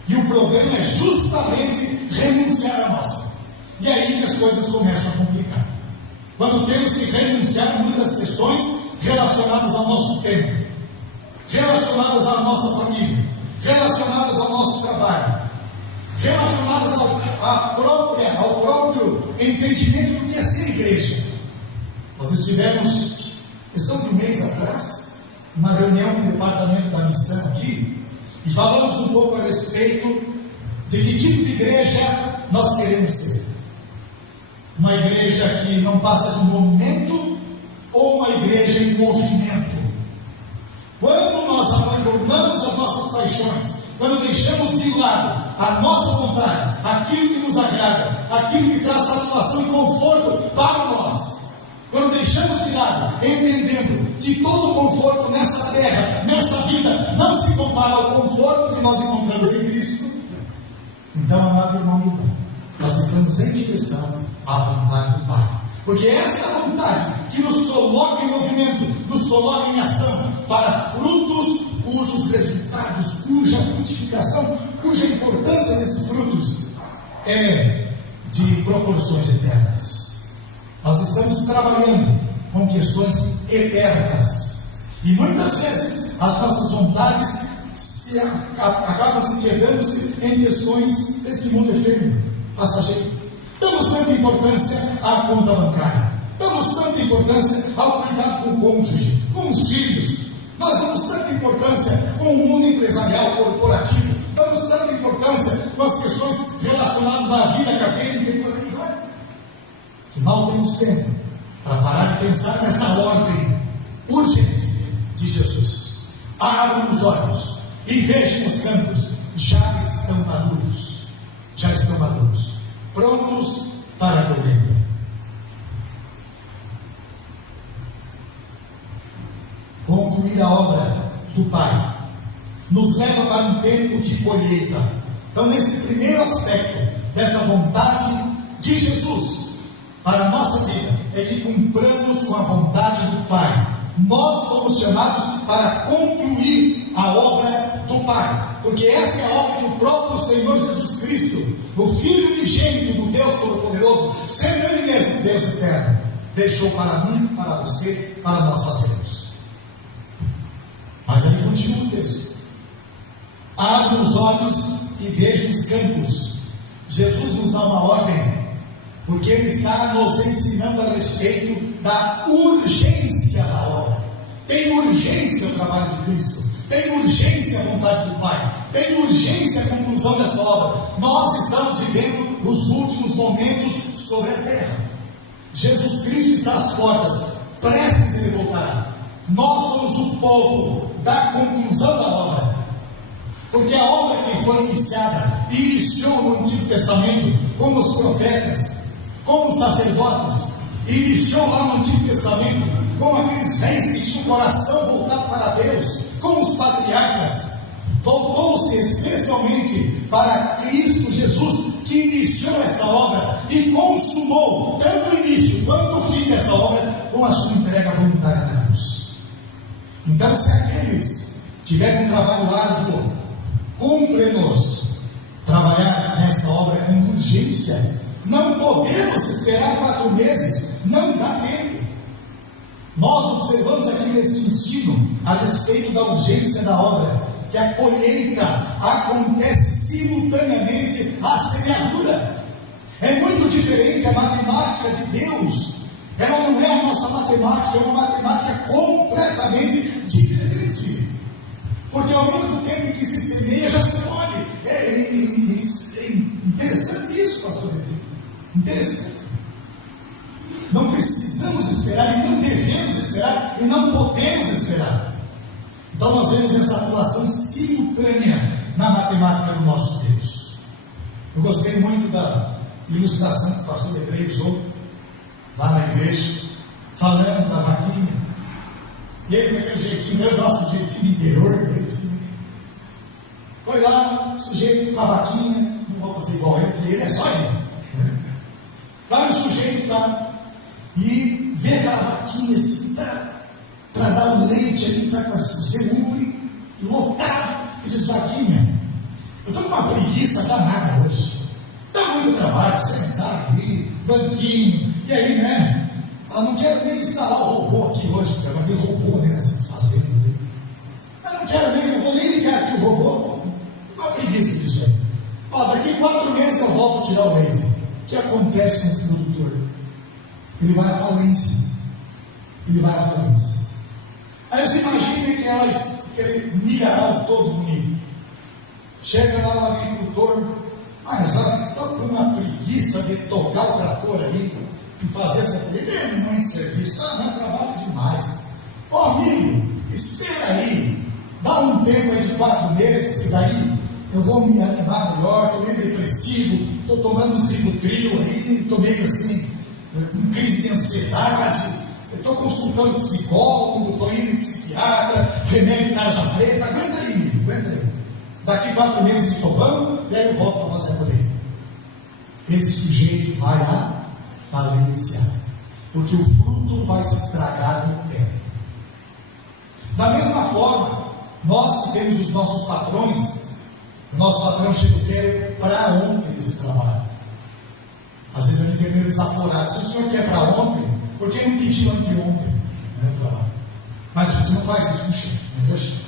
E o problema é justamente renunciar à nossa. E é aí que as coisas começam a complicar. Quando temos que renunciar a muitas questões relacionadas ao nosso tempo, relacionadas à nossa família, relacionadas ao nosso trabalho, relacionadas ao próprio entendimento do que é ser igreja. Nós estivemos, questão de um mês atrás, numa reunião com o departamento da missão aqui, e falamos um pouco a respeito de que tipo de igreja nós queremos ser. Uma igreja que não passa de um momento, ou uma igreja em movimento? Quando nós abandonamos as nossas paixões, quando deixamos de lado a nossa vontade, aquilo que nos agrada, aquilo que traz satisfação e conforto para nós, quando deixamos de lado, entendendo que todo conforto nessa terra, nessa vida, não se compara ao conforto que nós encontramos em Cristo, então, amado irmão, nós estamos em direção à vontade do Pai. Porque esta vontade que nos coloca em movimento, nos coloca em ação para frutos cujos resultados, cuja frutificação, cuja importância desses frutos é de proporções eternas. Nós estamos trabalhando com questões eternas e muitas vezes as nossas vontades acabam se quedando-se em questões deste mundo efêmero, passageiro. Damos tanta importância à conta bancária, damos tanta importância ao cuidado com o cônjuge, com os filhos. Nós damos tanta importância com o mundo empresarial, corporativo, damos tanta importância com as questões relacionadas à vida acadêmica e por aí vai, que mal temos tempo para parar de pensar nessa ordem urgente de Jesus. Abram os olhos e vejam os campos, já estão maduros, prontos para a colheita. Concluir a obra do Pai nos leva para um tempo de colheita. Então, nesse primeiro aspecto desta vontade de Jesus para a nossa vida, é que cumpramos com a vontade do Pai. Nós fomos chamados para concluir a obra do Pai, porque esta é a obra que o próprio Senhor Jesus Cristo, o Filho unigênito do Deus Todo-Poderoso, sendo Ele mesmo Deus eterno, deixou para mim, para você, para nós fazermos. Mas aí continua o texto: abram os olhos e vejam os campos. Jesus nos dá uma ordem, porque Ele está nos ensinando a respeito da urgência da obra. Tem urgência o trabalho de Cristo, tem urgência a vontade do Pai, tem urgência a conclusão dessa obra. Nós estamos vivendo os últimos momentos sobre a terra. Jesus Cristo está às portas, prestes Ele voltará. Nós somos o povo da conclusão da obra, porque a obra que foi iniciada, iniciou no Antigo Testamento com os profetas, com os sacerdotes, iniciou lá no Antigo Testamento com aqueles reis que tinham o coração voltado para Deus, com os patriarcas, voltou-se especialmente para Cristo Jesus, que iniciou esta obra e consumou tanto o início quanto o fim desta obra com a sua entrega voluntária na cruz. Então, se aqueles tiverem um trabalho árduo, cumpre-nos trabalhar nesta obra com urgência. Não podemos esperar 4 meses, não dá tempo. Nós observamos aqui neste ensino a respeito da urgência da obra, que a colheita acontece simultaneamente à semeadura. É muito diferente a matemática de Deus. Ela não é a nossa matemática, é uma matemática completamente diferente. Porque ao mesmo tempo que se semeia, já se colhe. É interessante isso, pastor. Interessante. Não precisamos esperar e não devemos esperar e não podemos esperar. Então nós vemos essa atuação simultânea na matemática do nosso Deus. Eu gostei muito da ilustração que o pastor Debrei usou lá na igreja, falando da vaquinha. E ele com aquele jeitinho, o nosso jeitinho interior dele, assim. Foi lá, o sujeito com a vaquinha, não vou fazer igual ele, porque ele é só ele. Vai o sujeito lá e vê aquela vaquinha assim, para dar o leite ali, está com o seu umbre lotado. E diz: vaquinha, eu estou com uma preguiça danada hoje. Dá muito trabalho, sentar ali, banquinho, e aí, né? Eu não quero nem instalar o robô aqui hoje, porque não tem robô, né, nessas fazendas aí. Eu não quero nem, não vou nem ligar aqui o robô. Uma preguiça disso aí. Ó, daqui 4 meses eu volto a tirar o leite. O que acontece com esse produtor? Ele vai à falência. Ele vai à falência. Aí você imagina aquele milharal todo bonito. Chega lá o agricultor, mas estou com uma preguiça de tocar o trator aí e fazer essa coisa. É muito serviço, não, trabalho demais. Ó, amigo, espera aí, dá um tempo aí de 4 meses, que daí eu vou me animar melhor. Estou meio depressivo, estou tomando uns Rivotril aí, estou meio assim, com crise de ansiedade. Estou consultando psicólogo, estou indo em psiquiatra, remédio de tarja preta. Aguenta aí, amigo, aguenta aí. Daqui 4 meses estou bom, e aí eu volto para fazer a colheita. Esse sujeito vai à falência, porque o fruto vai se estragar no tempo. Da mesma forma, nós que temos os nossos patrões, o nosso patrão chega e quer para ontem esse trabalho. Às vezes a gente tem meio desaforado. Se o senhor quer para ontem, por que não pediu anteontem, né, o trabalho? Mas a gente não faz isso com o chefe, não é, chefe?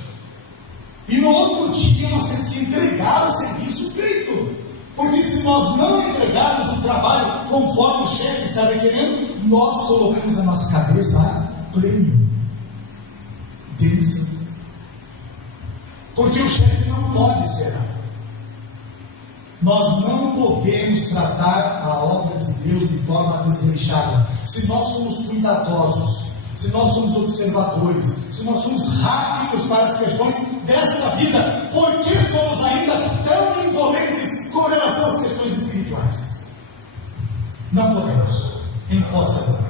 E no outro dia nós temos que entregar o serviço feito. Porque se nós não entregarmos o trabalho conforme o chefe estava querendo, nós colocamos a nossa cabeça a prêmio. Demissão. Porque o chefe não pode esperar. Nós não podemos tratar a obra de Deus de forma desleixada. Se nós somos cuidadosos, se nós somos observadores, se nós somos rápidos para as questões desta vida, por que somos ainda tão indolentes com relação às questões espirituais? Não podemos, em hipótese alguma.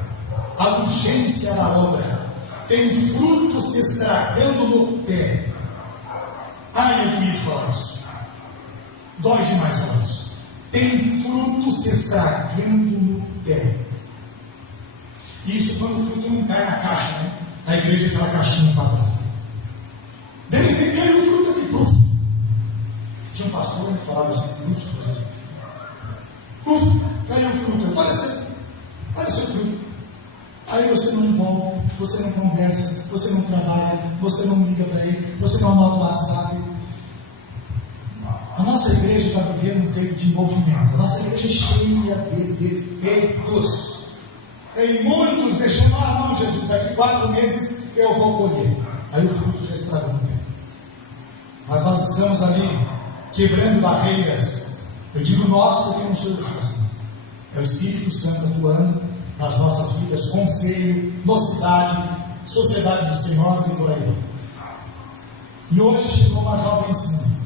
A urgência da obra tem fruto se estragando no pé. Ai, eu queria falar isso. Dói demais falar isso. Tem fruto se estragando no pé. E isso quando o fruto não cai na caixa, né? A igreja é aquela caixinha quadrada. De repente caiu o fruto aqui, puf. Tinha um pastor que falava assim, puf, caiu o fruto. Olha esse fruto. Aí você não envolve, você não conversa, você não trabalha, você não liga para ele, você não anota o WhatsApp. A nossa igreja está vivendo um tempo de envolvimento. A nossa igreja é cheia de defeitos. Tem muitos deixando, não, Jesus, daqui 4 meses eu vou colher. Aí o fruto já estragou no tempo. Mas nós estamos ali quebrando barreiras. Eu digo nós porque não sou eu sozinho. É o Espírito Santo atuando nas nossas vidas, conselho, mocidade, sociedade de senhoras e por aí vai. E hoje chegou uma jovem assim.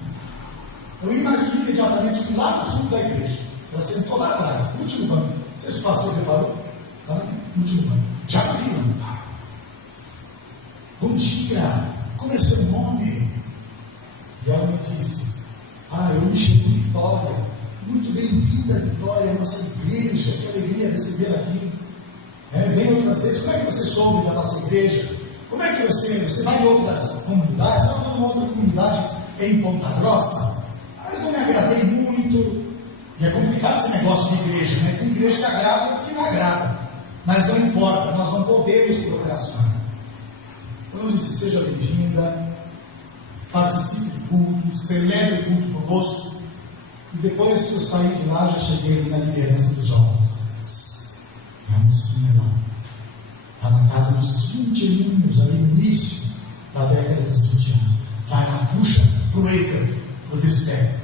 Eu imagino imediatamente fui lá no fundo da igreja. Ela sentou lá atrás, no último banco. Não sei se o pastor reparou. Lá no último banco. Já abriu. Bom dia. Como é seu nome? E ela Vitória. Muito bem-vinda, Vitória, à nossa igreja. Que alegria receber aqui. Vem outras vezes. Como é que você soube da nossa igreja? Como é que você vai em outras comunidades? Eu vou em outra comunidade em Ponta Grossa, mas não me agradei muito. E é complicado esse negócio de igreja, né? Tem igreja que agrada e que não agrada. Mas não importa, nós não podemos procrastinar. Então eu disse, seja bem-vinda, participe do culto, celebre o culto conosco. E depois que eu saí de lá, já cheguei ali na liderança dos jovens. Vamos sim, irmão. Está na casa dos 20 aninhos, ali no início da década dos 20 anos. Vai lá, puxa pro Eica, pro desfé.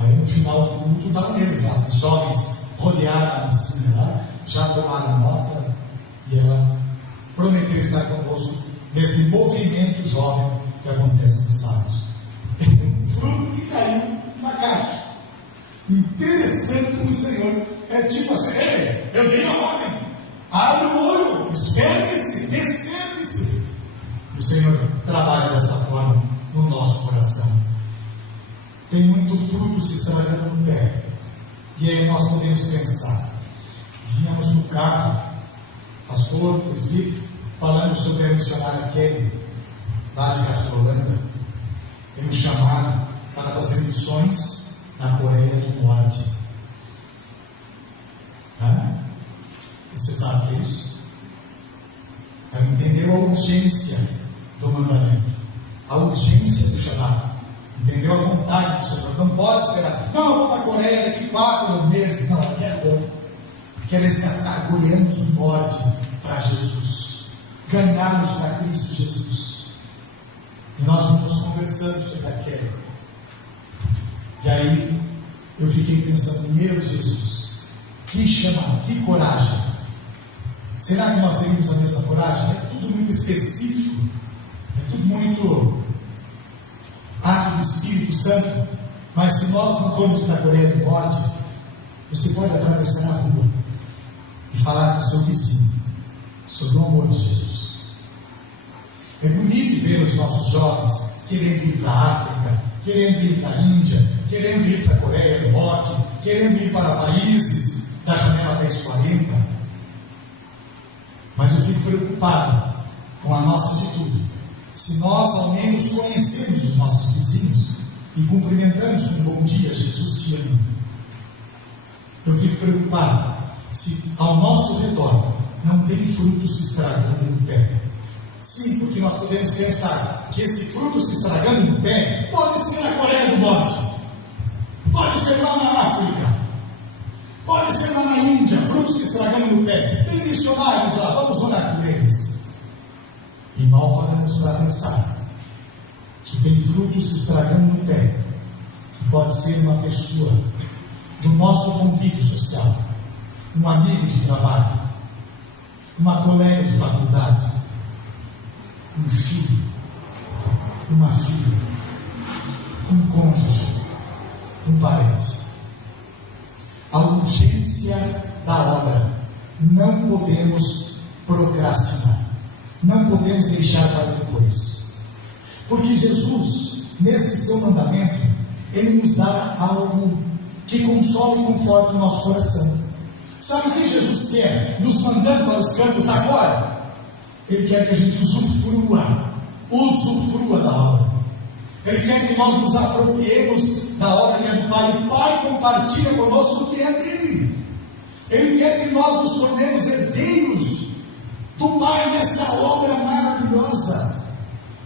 Aí no final do culto, dá eles lá. Os jovens rodearam a piscina lá, já tomaram nota, e ela prometeu estar conosco nesse movimento jovem que acontece nos sábados. É um fruto que caiu na caixa. Interessante como o Senhor é tipo assim: ei, eu dei a ordem, abre o olho, esperte-se, desperte-se. O Senhor trabalha desta forma no nosso coração. Tem muito fruto se estragando no pé, e aí nós podemos pensar. Vínhamos no carro, pastor, presbítero, falando sobre a missionária Kelly, lá de Gastrolândia. Tem um chamado para fazer missões na Coreia do Norte. Você sabe que é isso? Ela entendeu a urgência do mandamento, a urgência do chamado, entendeu a vontade do Senhor. Não pode esperar, não, eu vou para a Coreia daqui 4 meses. Não, ela quer agora. Quer resgatar coreanos do norte para Jesus, ganharmos para Cristo Jesus. E nós vamos conversando sobre aquilo. E aí eu fiquei pensando, meu Jesus, que chamado, que coragem. Será que nós teríamos a mesma coragem? É tudo muito específico, é tudo muito ato do Espírito Santo. Mas se nós não formos para a Coreia do Norte, você pode atravessar a rua e falar com o seu vizinho sobre o amor de Jesus. É bonito ver os nossos jovens querendo ir para a África, querendo ir para a Índia, querendo ir para a Coreia do Norte, querendo ir para países da janela 1040. Mas eu fico preocupado com a nossa atitude. Se nós ao menos conhecemos os nossos vizinhos e cumprimentamos com um bom dia, Jesus te ama. Eu fico preocupado se ao nosso redor não tem fruto se estragando no pé. Sim, porque nós podemos pensar que esse fruto se estragando no pé pode ser na Coreia do Norte, pode ser lá na África, pode ser lá na Índia, fruto se estragando no pé. Tem missionários lá, vamos orar por eles. E mal podemos para pensar que tem fruto se estragando no pé, que pode ser uma pessoa do nosso convívio social, um amigo de trabalho, uma colega de faculdade, um filho, uma filha, um cônjuge, um parente. A urgência da obra não podemos procrastinar, não podemos deixar para depois, porque Jesus, nesse seu mandamento, Ele nos dá algo que console e conforta o nosso coração. Sabe o que Jesus quer nos mandando para os campos agora? Ele quer que a gente usufrua da obra. Ele quer que nós nos apropriemos da obra que é do Pai. O Pai compartilha conosco o que é dele. Ele quer que nós nos tornemos herdeiros do Pai nesta obra maravilhosa.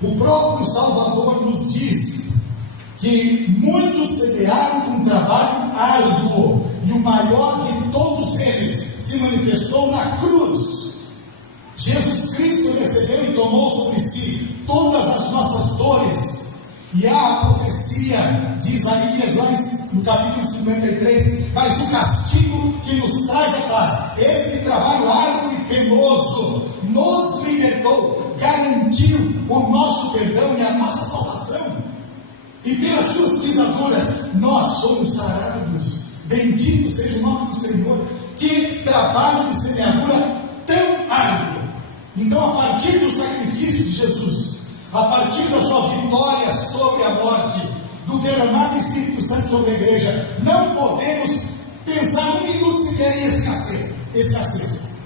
O próprio Salvador nos diz que muitos semearam com trabalho árduo, e o maior de todos eles se manifestou na cruz. Jesus Cristo recebeu e tomou sobre si todas as nossas dores. E há a profecia de Isaías lá no capítulo 53, mas o castigo que nos traz a paz, este trabalho árduo e penoso, nos libertou, garantiu o nosso perdão e a nossa salvação. E pelas suas pisaduras nós somos sarados. Bendito seja o nome do Senhor. Que trabalho de semeadura tão árduo. Então, a partir do sacrifício de Jesus, a partir da sua vitória sobre a morte, do derramar do Espírito Santo sobre a igreja. Não podemos pensar um minuto sequer em escassez.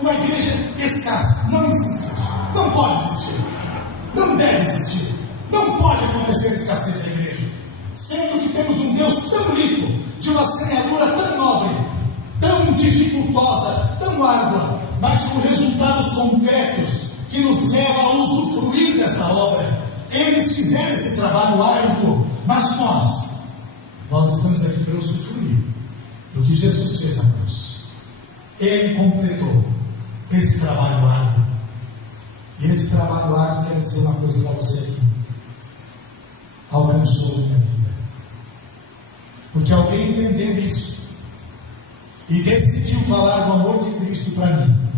Uma igreja escassa, não existe isso. Não pode existir. Não deve existir. Não pode acontecer escassez da igreja. Sendo que temos um Deus tão rico, de uma semeadura tão nobre, tão dificultosa, tão árdua, mas com resultados concretos que nos levam a usufruir desta obra. Eles fizeram esse trabalho árduo, mas nós estamos aqui para usufruir do que Jesus fez na cruz. Ele completou esse trabalho árduo. E esse trabalho árduo, quero dizer uma coisa para você aqui, alcançou a minha vida. Porque alguém entendeu isso e decidiu falar do amor de Cristo para mim,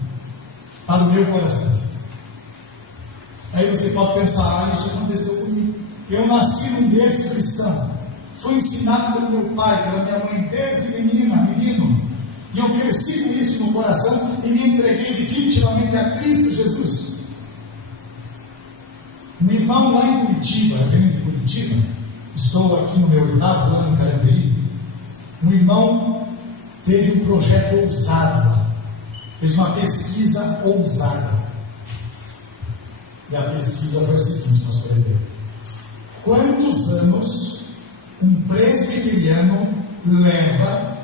para o meu coração. Aí você pode pensar, isso aconteceu comigo. Eu nasci num berço cristão, fui ensinado pelo meu pai, pela minha mãe, desde menino, e eu cresci com isso no coração e me entreguei definitivamente a Cristo Jesus. Um irmão lá em Curitiba, eu venho de Curitiba, estou aqui no meu 8º ano em Carambeí. Um irmão teve um projeto ousado lá, fez uma pesquisa ousada. E a pesquisa foi a seguinte, pastor Heber: quantos anos um presbiteriano leva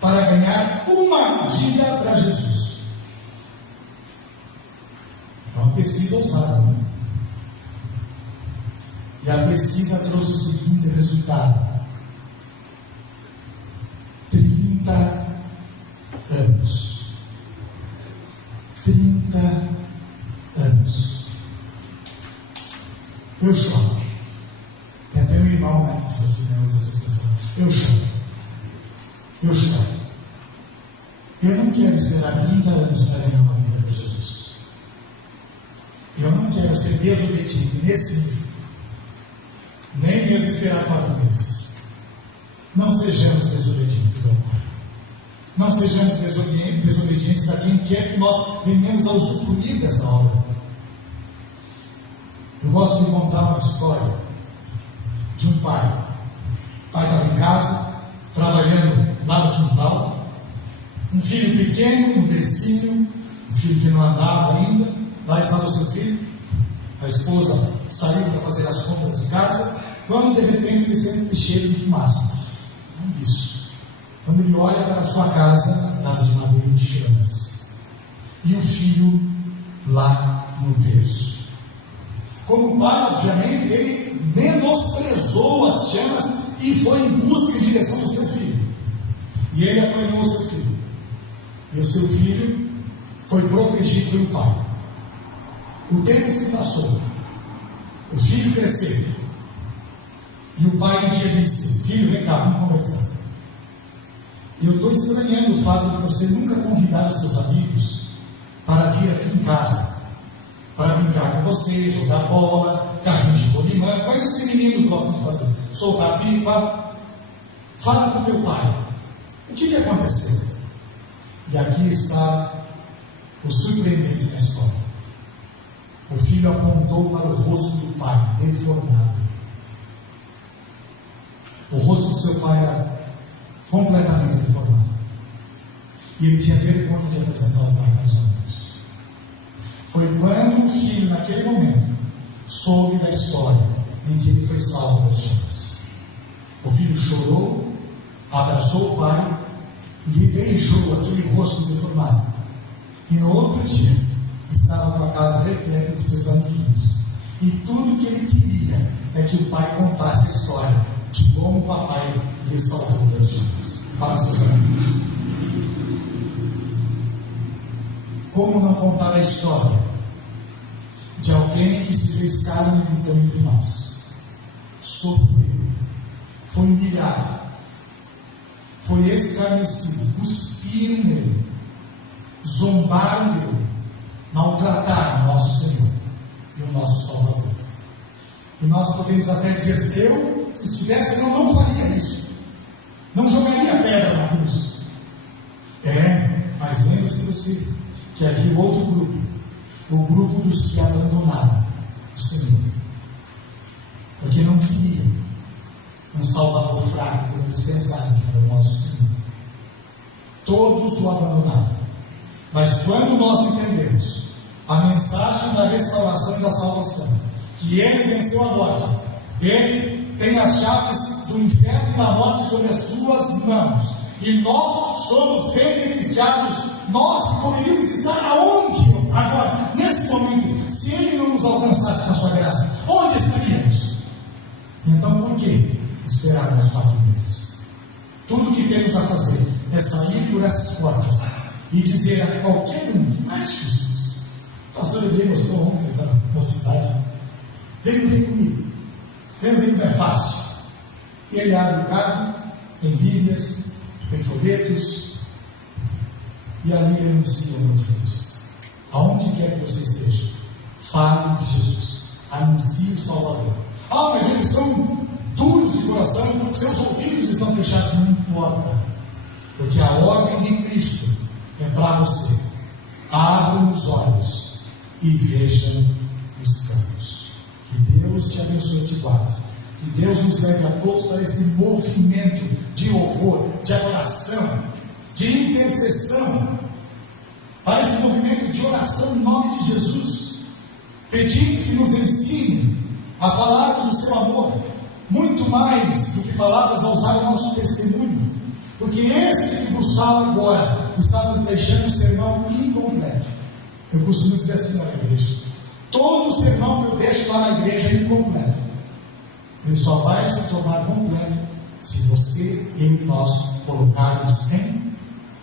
para ganhar uma vida para Jesus? É uma pesquisa ousada, né? E a pesquisa trouxe o seguinte resultado: 30 anos. 30 anos. Eu choro. Tem até um irmão, né, que diz assim, né, usa essa expressão. Eu choro. Eu não quero esperar 30 anos para ganhar uma vida para Jesus. Eu não quero ser desobediente nesse nível. Nem mesmo esperar 4 meses. Não sejamos desobedientes ao Pai. Não sejamos desobedientes a quem quer que nós venhamos a usufruir desta obra. Eu gosto de contar uma história de um pai. O pai estava em casa, trabalhando lá no quintal. Um filho pequeno, um bercinho, um filho que não andava ainda. Lá estava o seu filho. A esposa saiu para fazer as compras de casa, quando de repente ele sente um cheiro de fumaça. Isso. Quando ele olha para a sua casa de madeira de chamas, e o filho lá no berço. Como pai, obviamente, ele menosprezou as chamas e foi em busca e direção do seu filho. E ele apanhou o seu filho. E o seu filho foi protegido pelo pai. O tempo se passou. O filho cresceu. E o pai um dia disse: filho, vem cá, vamos conversar. Eu estou estranhando o fato de você nunca convidar os seus amigos para vir aqui em casa, para brincar com você, jogar bola, carrinho de rolimã, coisas que meninos gostam de fazer, soltar pipa. Fala para o teu pai, o que aconteceu? E aqui está o surpreendente na história. O filho apontou para o rosto do pai, deformado. O rosto do seu pai era completamente deformado. E ele tinha vergonha de apresentar o pai para os amigos. Foi quando o filho, naquele momento, soube da história em que ele foi salvo das chamas. O filho chorou, abraçou o pai, lhe beijou aquele rosto deformado. E no outro dia, estava numa casa repleta de seus amiguinhos. E tudo que ele queria é que o pai contasse a história de como o papai lhe salvou das chamas para os seus amigos. Como não contar a história de alguém que se fez carne e habitou entre nós, sofreu, foi humilhado, foi escarnecido, cuspiram nele, zombaram dele, maltrataram o nosso Senhor e o nosso Salvador. E nós podemos até dizer: se estivesse, eu não faria isso, não jogaria pedra na cruz. Mas lembre-se você que havia outro grupo, o grupo dos que abandonaram o Senhor, porque não queriam Salvador fraco, como eles pensaram que era o nosso Senhor. Todos o abandonaram. Mas quando nós entendemos a mensagem da restauração e da salvação, que Ele venceu a morte, Ele tem as chaves do inferno e da morte sobre as suas mãos, e nós somos beneficiados. Nós que poderíamos estar aonde agora, nesse momento, se Ele não nos alcançasse com a sua graça, onde estaríamos? Então por que esperar mais 4 meses? Tudo que temos a fazer é sair por essas portas e dizer a qualquer um, que não é difícil isso. O pastor Ebrei mostrou ontem na mocidade: vem comigo, vem como é fácil. E ele abre o carro, tem Bíblias, tem folhetos, e ali ele anuncia o nome de Deus. Aonde quer que você esteja, fale de Jesus, anuncie o Salvador. Ah, mas eles são duros de coração, seus ouvidos estão fechados. Não importa, porque a ordem de Cristo é para você: abram os olhos e vejam os caminhos. Que Deus te abençoe e te guarde. Que Deus nos leve a todos para este movimento de louvor, de adoração, de intercessão, para esse movimento de oração em nome de Jesus, pedindo que nos ensine a falarmos do seu amor, muito mais do que palavras, a usar o nosso testemunho, porque esse que nos fala agora está nos deixando um sermão incompleto. Eu costumo dizer assim na igreja: todo sermão que eu deixo lá na igreja é incompleto. Ele só vai se tornar completo se você e nós colocarmos em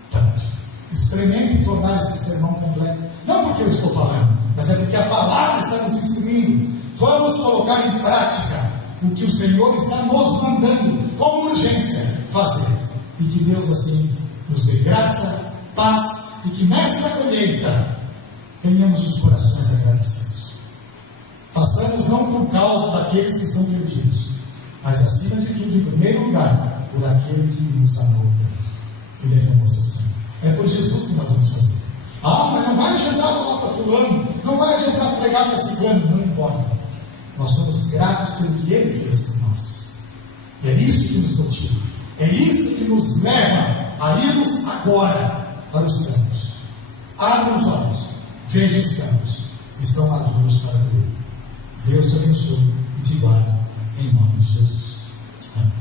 prática. Experimente tornar esse sermão completo, não porque eu estou falando, mas é porque a palavra está nos instruindo. Vamos colocar em prática o que o Senhor está nos mandando com urgência fazer, e que Deus assim nos dê graça, paz, e que nesta colheita tenhamos os corações agradecidos. Façamos não por causa daqueles que estão perdidos, mas acima de tudo, em primeiro lugar, por aquele que nos amou e derramou seu sangue. É por Jesus que nós vamos fazer. Ah, mas não vai adiantar falar para fulano, não vai adiantar pregar para ciclano. Não importa. Nós somos gratos pelo que Ele fez por nós. E é isso que nos motiva. É isso que nos leva a irmos agora para os campos. Abra os olhos, veja os campos, estão maduros para colher. Deus te abençoe e te guarde, em nome de Jesus. Amém.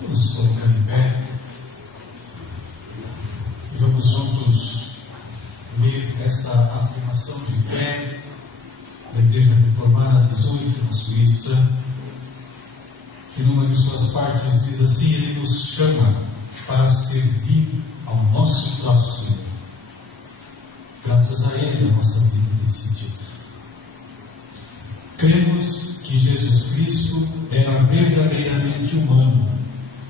Vamos colocar em pé e vamos juntos ler esta afirmação de fé da Igreja Reformada de Zurique, na Suíça, que numa de suas partes diz assim: Ele nos chama para servir ao nosso próximo. Graças a Ele a nossa vida tem sentido. Cremos que Jesus Cristo era verdadeiramente humano,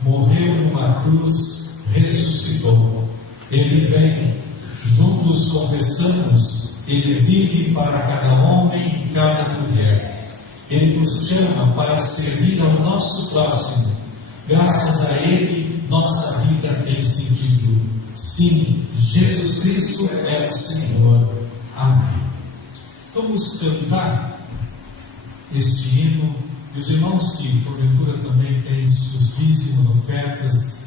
morreu numa cruz, ressuscitou. Ele vem, juntos confessamos, Ele vive para cada homem e cada mulher. Ele nos chama para servir ao nosso próximo. Graças a Ele, nossa vida tem sentido. Sim, Jesus Cristo é o Senhor. Amém. Vamos cantar este hino. E os irmãos que porventura também têm seus dízimos, ofertas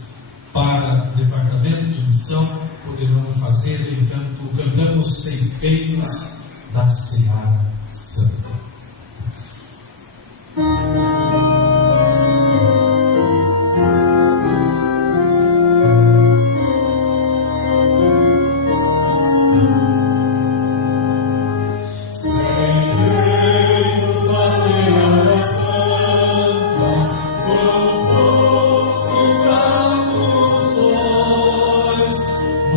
para o departamento de missão, poderão fazer enquanto cantamos ceifeiros da Seara Santa.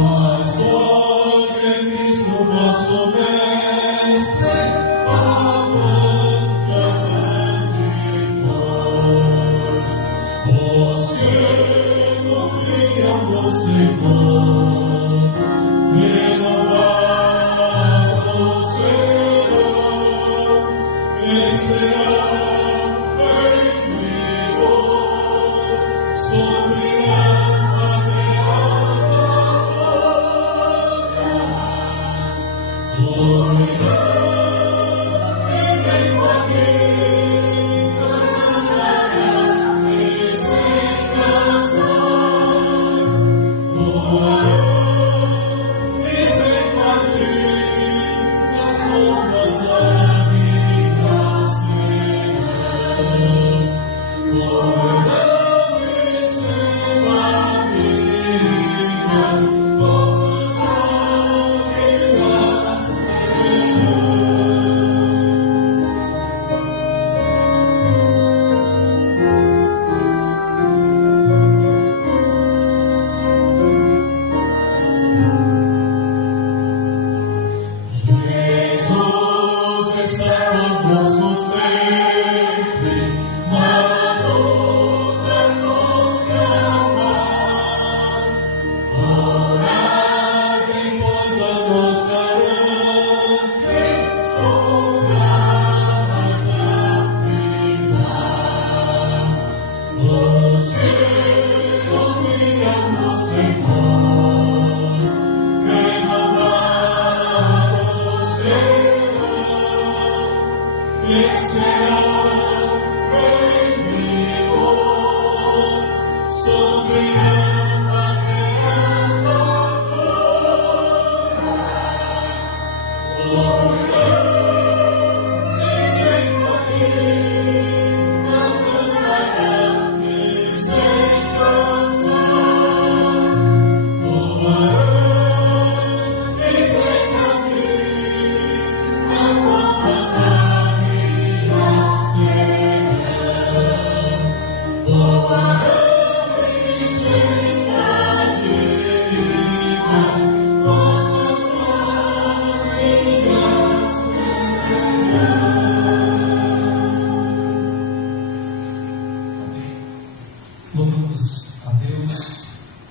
Mas só que Cristo nosso Mestre, para Louvamos a Deus,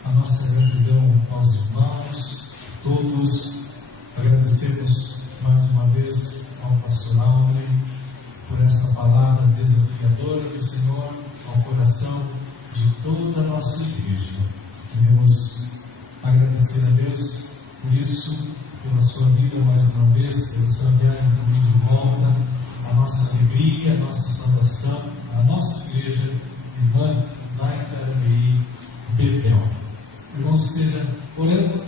a nossa gratidão aos irmãos, todos. Agradecemos mais uma vez ao pastor Alder por esta palavra desafiadora do Senhor ao coração de toda a nossa igreja. Queremos agradecer a Deus por isso, pela sua vida mais uma vez, pela sua viagem também de volta, a nossa alegria, a nossa saudação, a nossa igreja irmã lá em Caraveí, Betel. Irmãos, esteja orando,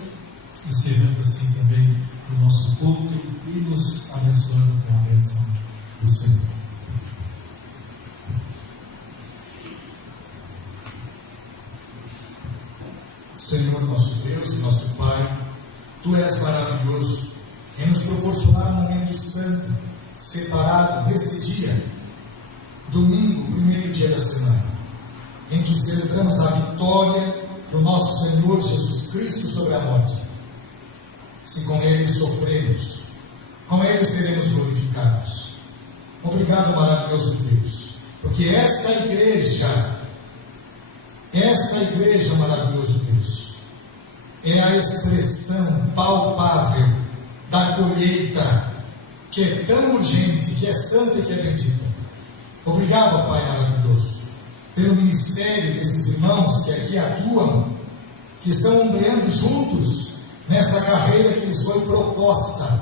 encerrando assim também o nosso culto e nos abençoando com a bênção do Senhor. Senhor nosso Deus e nosso Pai, Tu és maravilhoso em nos proporcionar um momento santo, separado deste dia, domingo, primeiro dia da semana, em que celebramos a vitória do nosso Senhor Jesus Cristo sobre a morte. Se com Ele sofremos, com Ele seremos glorificados. Obrigado, maravilhoso Deus, porque esta igreja, maravilhoso Deus, é a expressão palpável da colheita que é tão urgente, que é santa e que é bendita. Obrigado, Pai maravilhoso, pelo ministério desses irmãos que aqui atuam, que estão ombreando juntos nessa carreira que lhes foi proposta.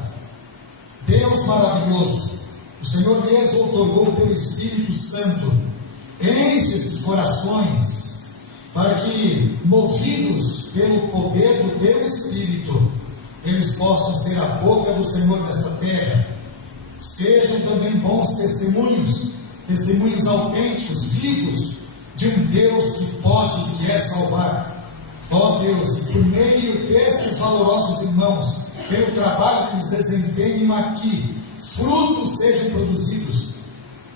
Deus maravilhoso, o Senhor lhes outorgou o Teu Espírito Santo. Enche esses corações para que, movidos pelo poder do Teu Espírito, eles possam ser a boca do Senhor nesta terra. Sejam também bons testemunhos autênticos, vivos, de um Deus que pode e quer salvar. Ó Deus, por meio destes valorosos irmãos, pelo trabalho que eles desempenham aqui, frutos sejam produzidos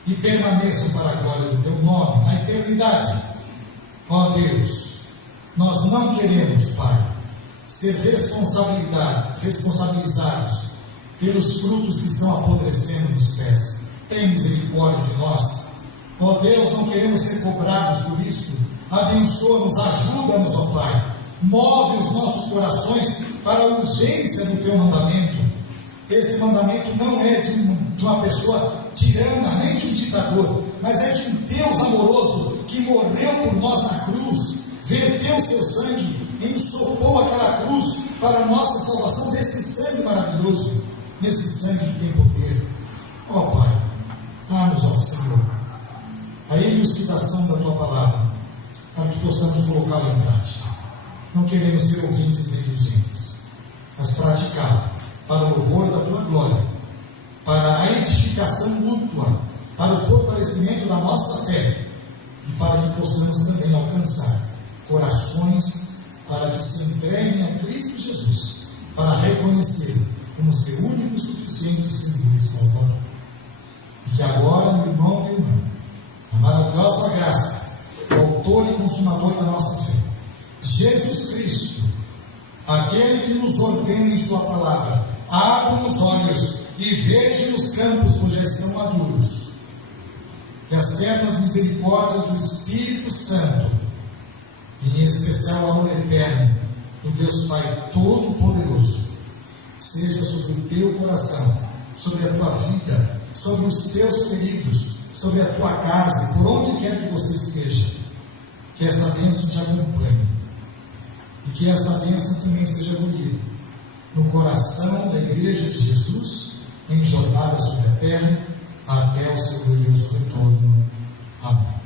e permaneçam para a glória do Teu nome, na eternidade. Ó Deus, nós não queremos, Pai, ser responsabilizados pelos frutos que estão apodrecendo nos pés. Tem misericórdia de nós. Ó Deus, não queremos ser cobrados por isto. Abençoa-nos, ajuda-nos, ó Pai. Move os nossos corações para a urgência do Teu mandamento. Este mandamento não é de uma pessoa tirana, nem de um ditador, mas é de um Deus amoroso que morreu por nós na cruz, verteu seu sangue, ensopou aquela cruz para a nossa salvação deste sangue maravilhoso, neste sangue que tem poder. Ó Pai, dá-nos, ó Senhor, a elucidação da Tua palavra, para que possamos colocá-la em prática. Não queremos ser ouvintes negligentes, mas praticá-la para o louvor da Tua glória, para a edificação mútua, para o fortalecimento da nossa fé e para que possamos também alcançar corações para que se entreguem a Cristo Jesus, para reconhecê-lo como seu único, suficiente Senhor e Salvador. E que agora, meu irmão e irmã, a maravilhosa graça, o autor e consumador da nossa fé, Jesus Cristo, aquele que nos ordena em Sua palavra, abra os olhos e veja os campos que já estão maduros, que as ternas misericórdias do Espírito Santo, e em especial o amor eterno do Deus Pai Todo-Poderoso, seja sobre o teu coração, sobre a tua vida, sobre os teus queridos, sobre a tua casa, por onde quer que você esteja. Que esta bênção te acompanhe e que esta bênção também seja acolhida no coração da Igreja de Jesus, em jornada sobre a terra, até o seu glorioso retorno. Amém.